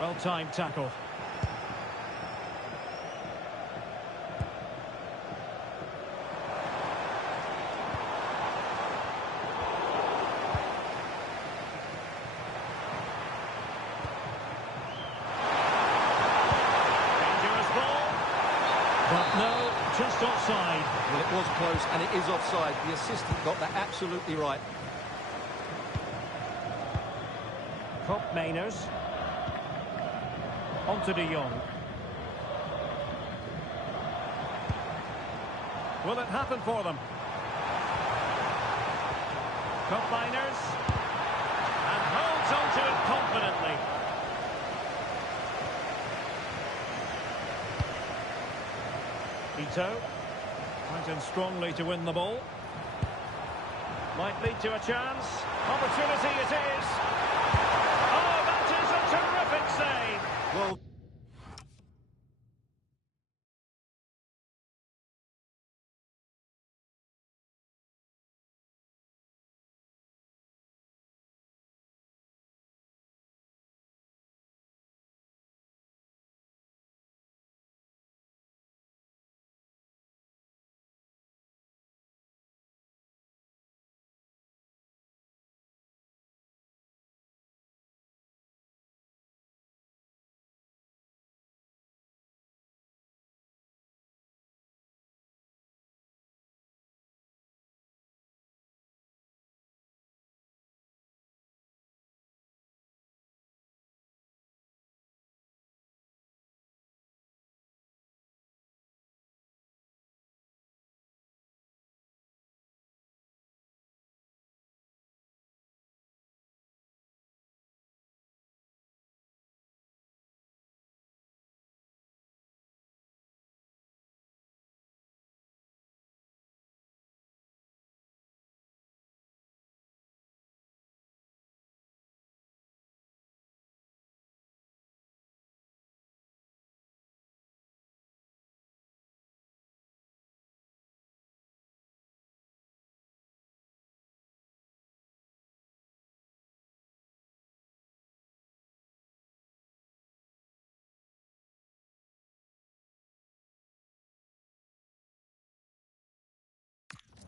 Well-timed tackle. But no, just offside. Well, it was close, and it is offside. The assistant got that absolutely right. Koopmeiners. On to de Jong. Will it happen for them? Koopmeiners. And holds on to it confidently. Ito, fighting strongly to win the ball. Might lead to a chance. Opportunity it is. Oh, that is a terrific save. Well,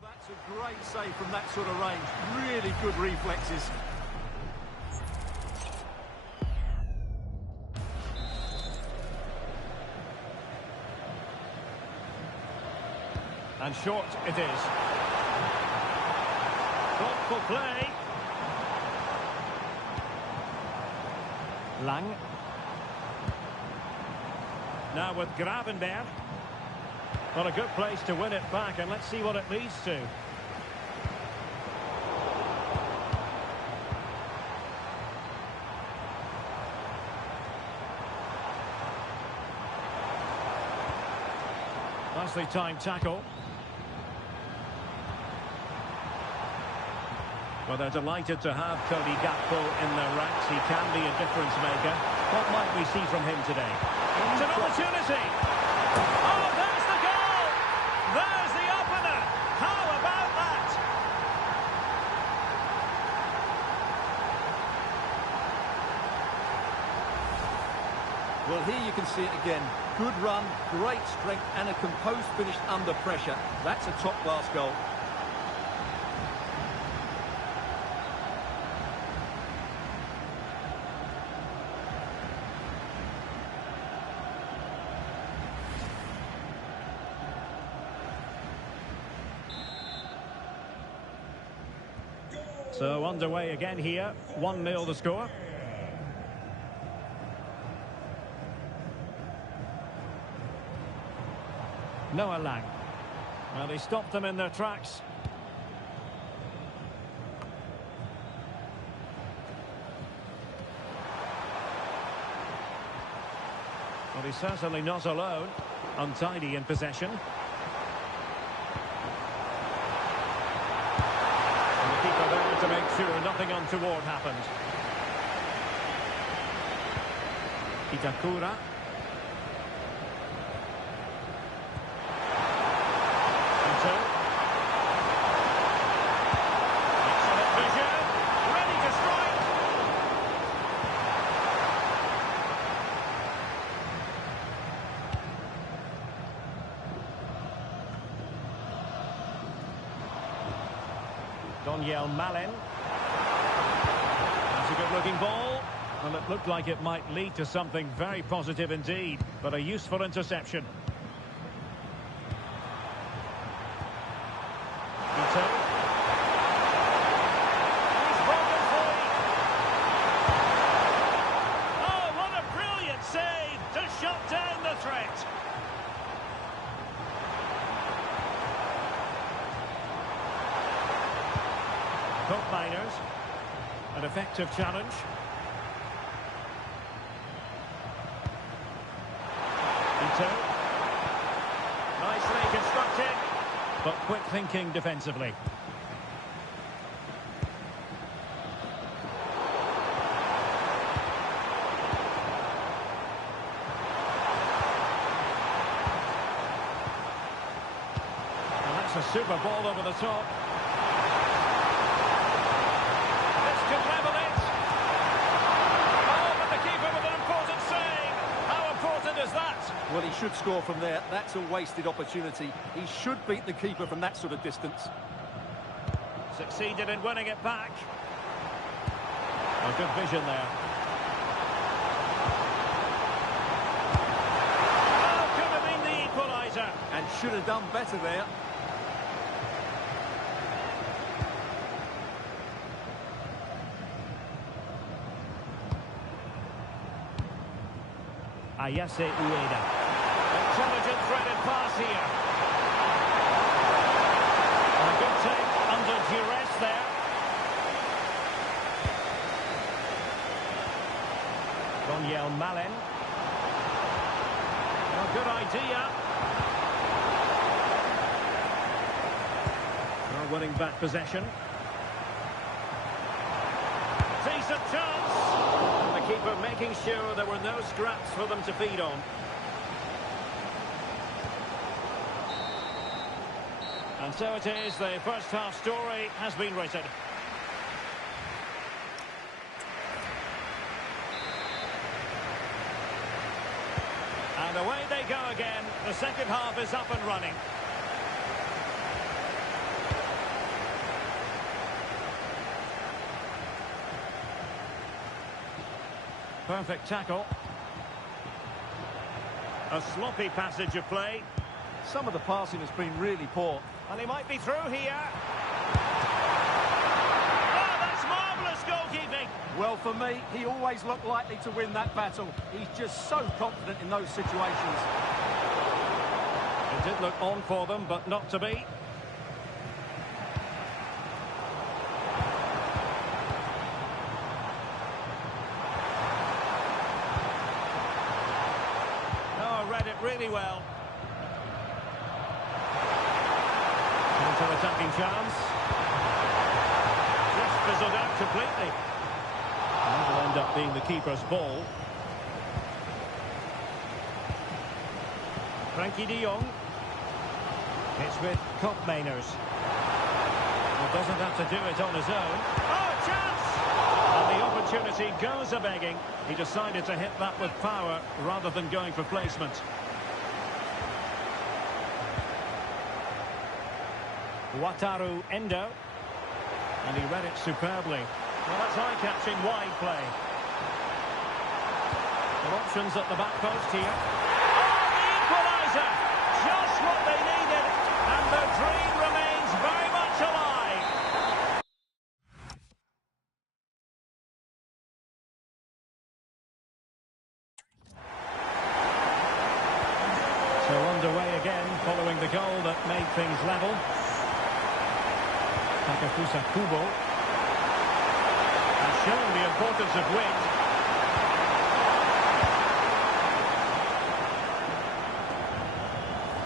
that's a great save from that sort of range. Really good reflexes. And short it is. Thoughtful play. Lang. Now with Gravenberch. Well, a good place to win it back, and let's see what it leads to. Nicely timed tackle. Well, they're delighted to have Cody Gakpo in their ranks. He can be a difference maker. What might we see from him today? It's an opportunity. Oh, there's the goal! There's the opener! How about that? Well, here you can see it again. Good run, great strength, and a composed finish under pressure. That's a top-class goal. So underway again here. 1-0 the score. Noah Lang. Well, he stopped them in their tracks. Well, he's certainly not alone. Untidy in possession. And the keeper there to make sure nothing untoward happened. Itakura. Excellent vision. Ready to strike. Donyell Malen. That's a good-looking ball. Well, it looked like it might lead to something very positive indeed, but a useful interception. Miners, an effective challenge. Ito. Nicely constructed, but quick thinking defensively. And that's a super ball over the top. Well, he should score from there. That's a wasted opportunity. He should beat the keeper from that sort of distance. Succeeded in winning it back. A good vision there. Oh, could have been the equaliser. And should have done better there. Ayase Ueda. Intelligent threaded pass here. And a good take under duress there. Donyell Malen. A good idea. Well, winning back possession. Decent chance. And the keeper making sure there were no scraps for them to feed on. And so it is, the first half story has been written. And away they go again. The second half is up and running. Perfect tackle. A sloppy passage of play. Some of the passing has been really poor. And he might be through here. Oh, that's marvellous goalkeeping. Well, for me, he always looked likely to win that battle. He's just so confident in those situations. It did look on for them, but not to be. Read it really well. Counter-attacking chance. Just fizzled out completely. And that'll end up being the keeper's ball. Frankie de Jong. It's with Koopmeiners. Well, doesn't have to do it on his own. Oh, a chance! And the opportunity goes a-begging. He decided to hit that with power rather than going for placement. Wataru Endo. And he read it superbly. Well, that's eye-catching wide play. Well, options at the back post here. Oh, the equaliser! Just what they needed. And the dream remains very much alive. So underway again, following the goal that made things level. Takefusa Kubo has shown the importance of wit.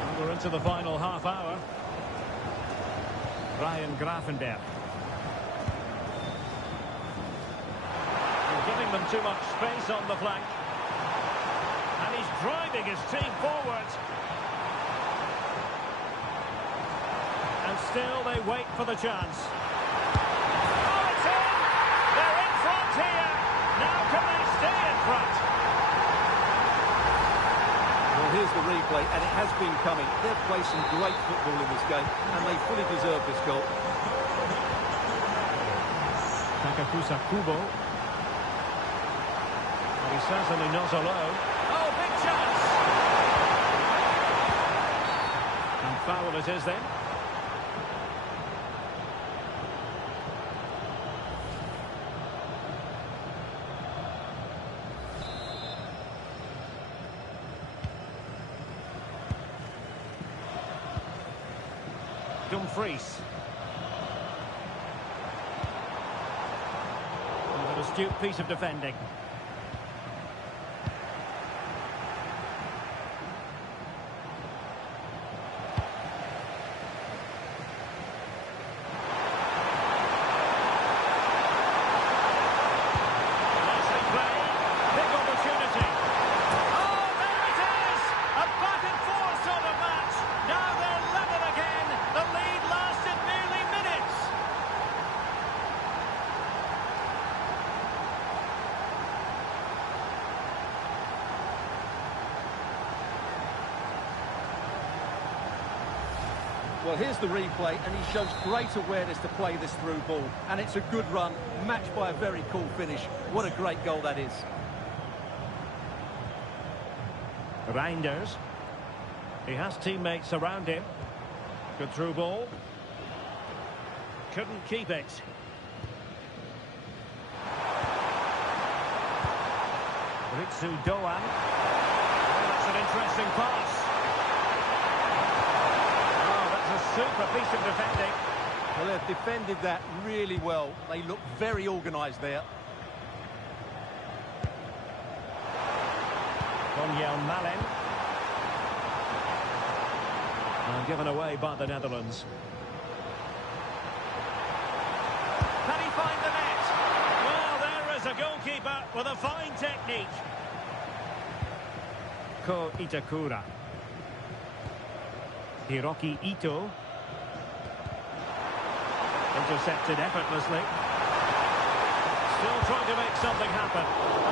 And we're into the final half hour. Ryan Gravenberch. He's giving them too much space on the flank. And he's driving his team forward. And still they wait for the chance. Oh, it's in! They're in front here. Now can they stay in front? Well, here's the replay, and it has been coming. They've played some great football in this game, and they fully deserve this goal. Takefusa Kubo. And he certainly not alone. Oh, big chance! And foul it is then. Dumfries. An astute piece of defending. Nicely played. Big opportunity. Oh, there it is! A back and forth sort of match. Now they're level again. The lead lasted nearly minutes. Well, here's the replay, and he shows great awareness to play this through ball. And it's a good run, matched by a very cool finish. What a great goal that is. Reinders. He has teammates around him. Good through ball. Couldn't keep it. Ritsu Doan. Oh, that's an interesting pass. Oh, that's a super piece of defending. Well, they've defended that really well. They look very organised there. Donyell Malen. And given away by the Netherlands. Can he find the net? Well, there is a goalkeeper with a fine technique. Ko Itakura. Hiroki Ito. Intercepted effortlessly. Still trying to make something happen.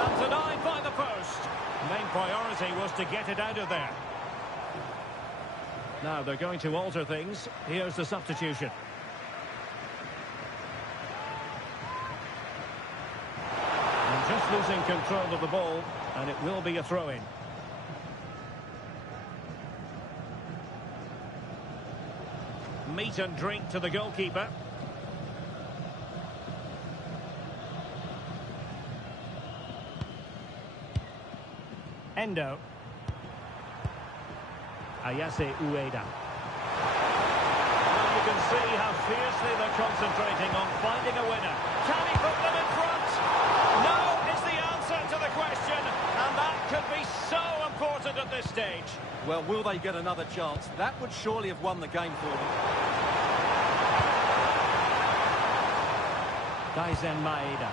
And denied by the post. Main priority was to get it out of there. Now they're going to alter things. Here's the substitution. And just losing control of the ball, and it will be a throw-in. Meat and drink to the goalkeeper. Endo. Ayase Ueda. Well, you can see how fiercely they're concentrating on finding a winner. Can he put them in front? No is the answer to the question, and that could be so important at this stage. Well, will they get another chance? That would surely have won the game for them. Daizen Maeda.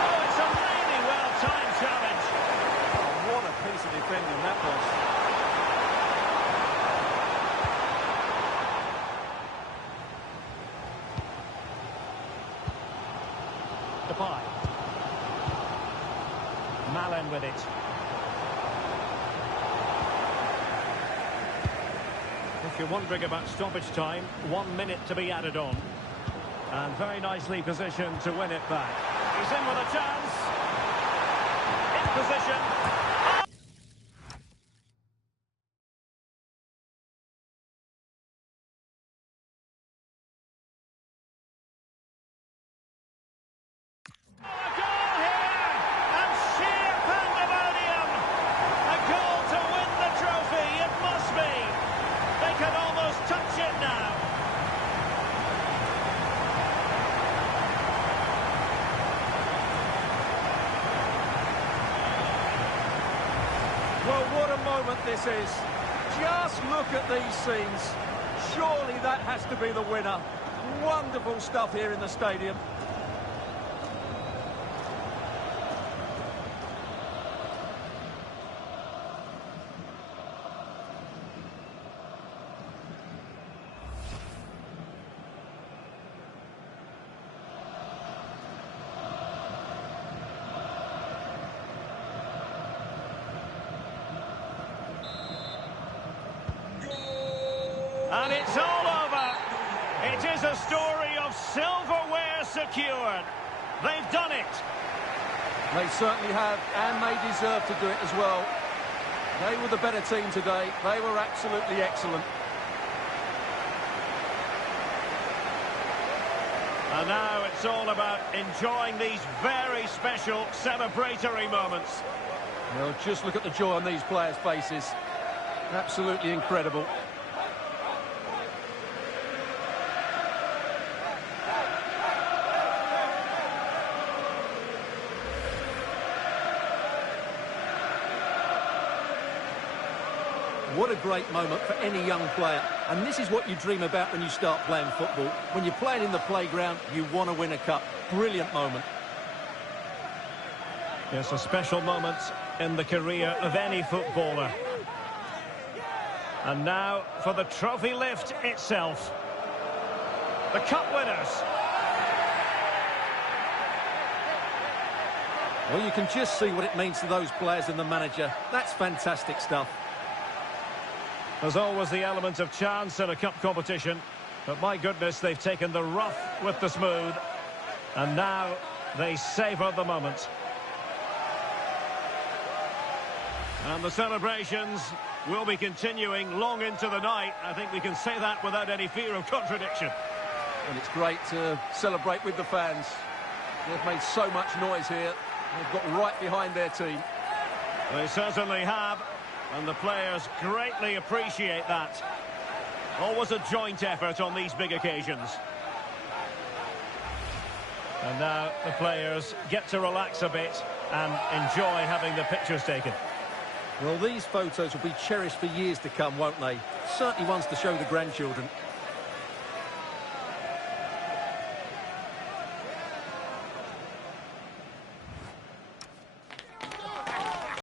Oh, it's a really well-timed challenge. Oh, what a piece of defending that was. Depay. Malen with it. If you're wondering about stoppage time, 1 minute to be added on. And very nicely positioned to win it back. He's in with a chance. In position. A goal here! And sheer pandemonium! A goal to win the trophy, it must be! They can almost touch it now. Well, what a moment this is. Just look at these scenes. Surely that has to be the winner. Wonderful stuff here in the stadium. And it's all over. It is a story of silverware secured. They've done it. They certainly have, and they deserve to do it as well. They were the better team today. They were absolutely excellent. And now it's all about enjoying these very special celebratory moments. Well, just look at the joy on these players' faces. Absolutely incredible. What a great moment for any young player. And this is what you dream about when you start playing football. When you're playing in the playground, you want to win a cup. Brilliant moment. Yes, a special moment in the career of any footballer. And now for the trophy lift itself. The cup winners. Well, you can just see what it means to those players and the manager. That's fantastic stuff. There's always the element of chance in a cup competition, but my goodness, they've taken the rough with the smooth, and now they savour the moment. And the celebrations will be continuing long into the night. I think we can say that without any fear of contradiction. And it's great to celebrate with the fans. They've made so much noise here. They've got right behind their team. They certainly have. And the players greatly appreciate that. Always a joint effort on these big occasions. And now the players get to relax a bit and enjoy having the pictures taken. Well, these photos will be cherished for years to come, won't they? Certainly ones to show the grandchildren.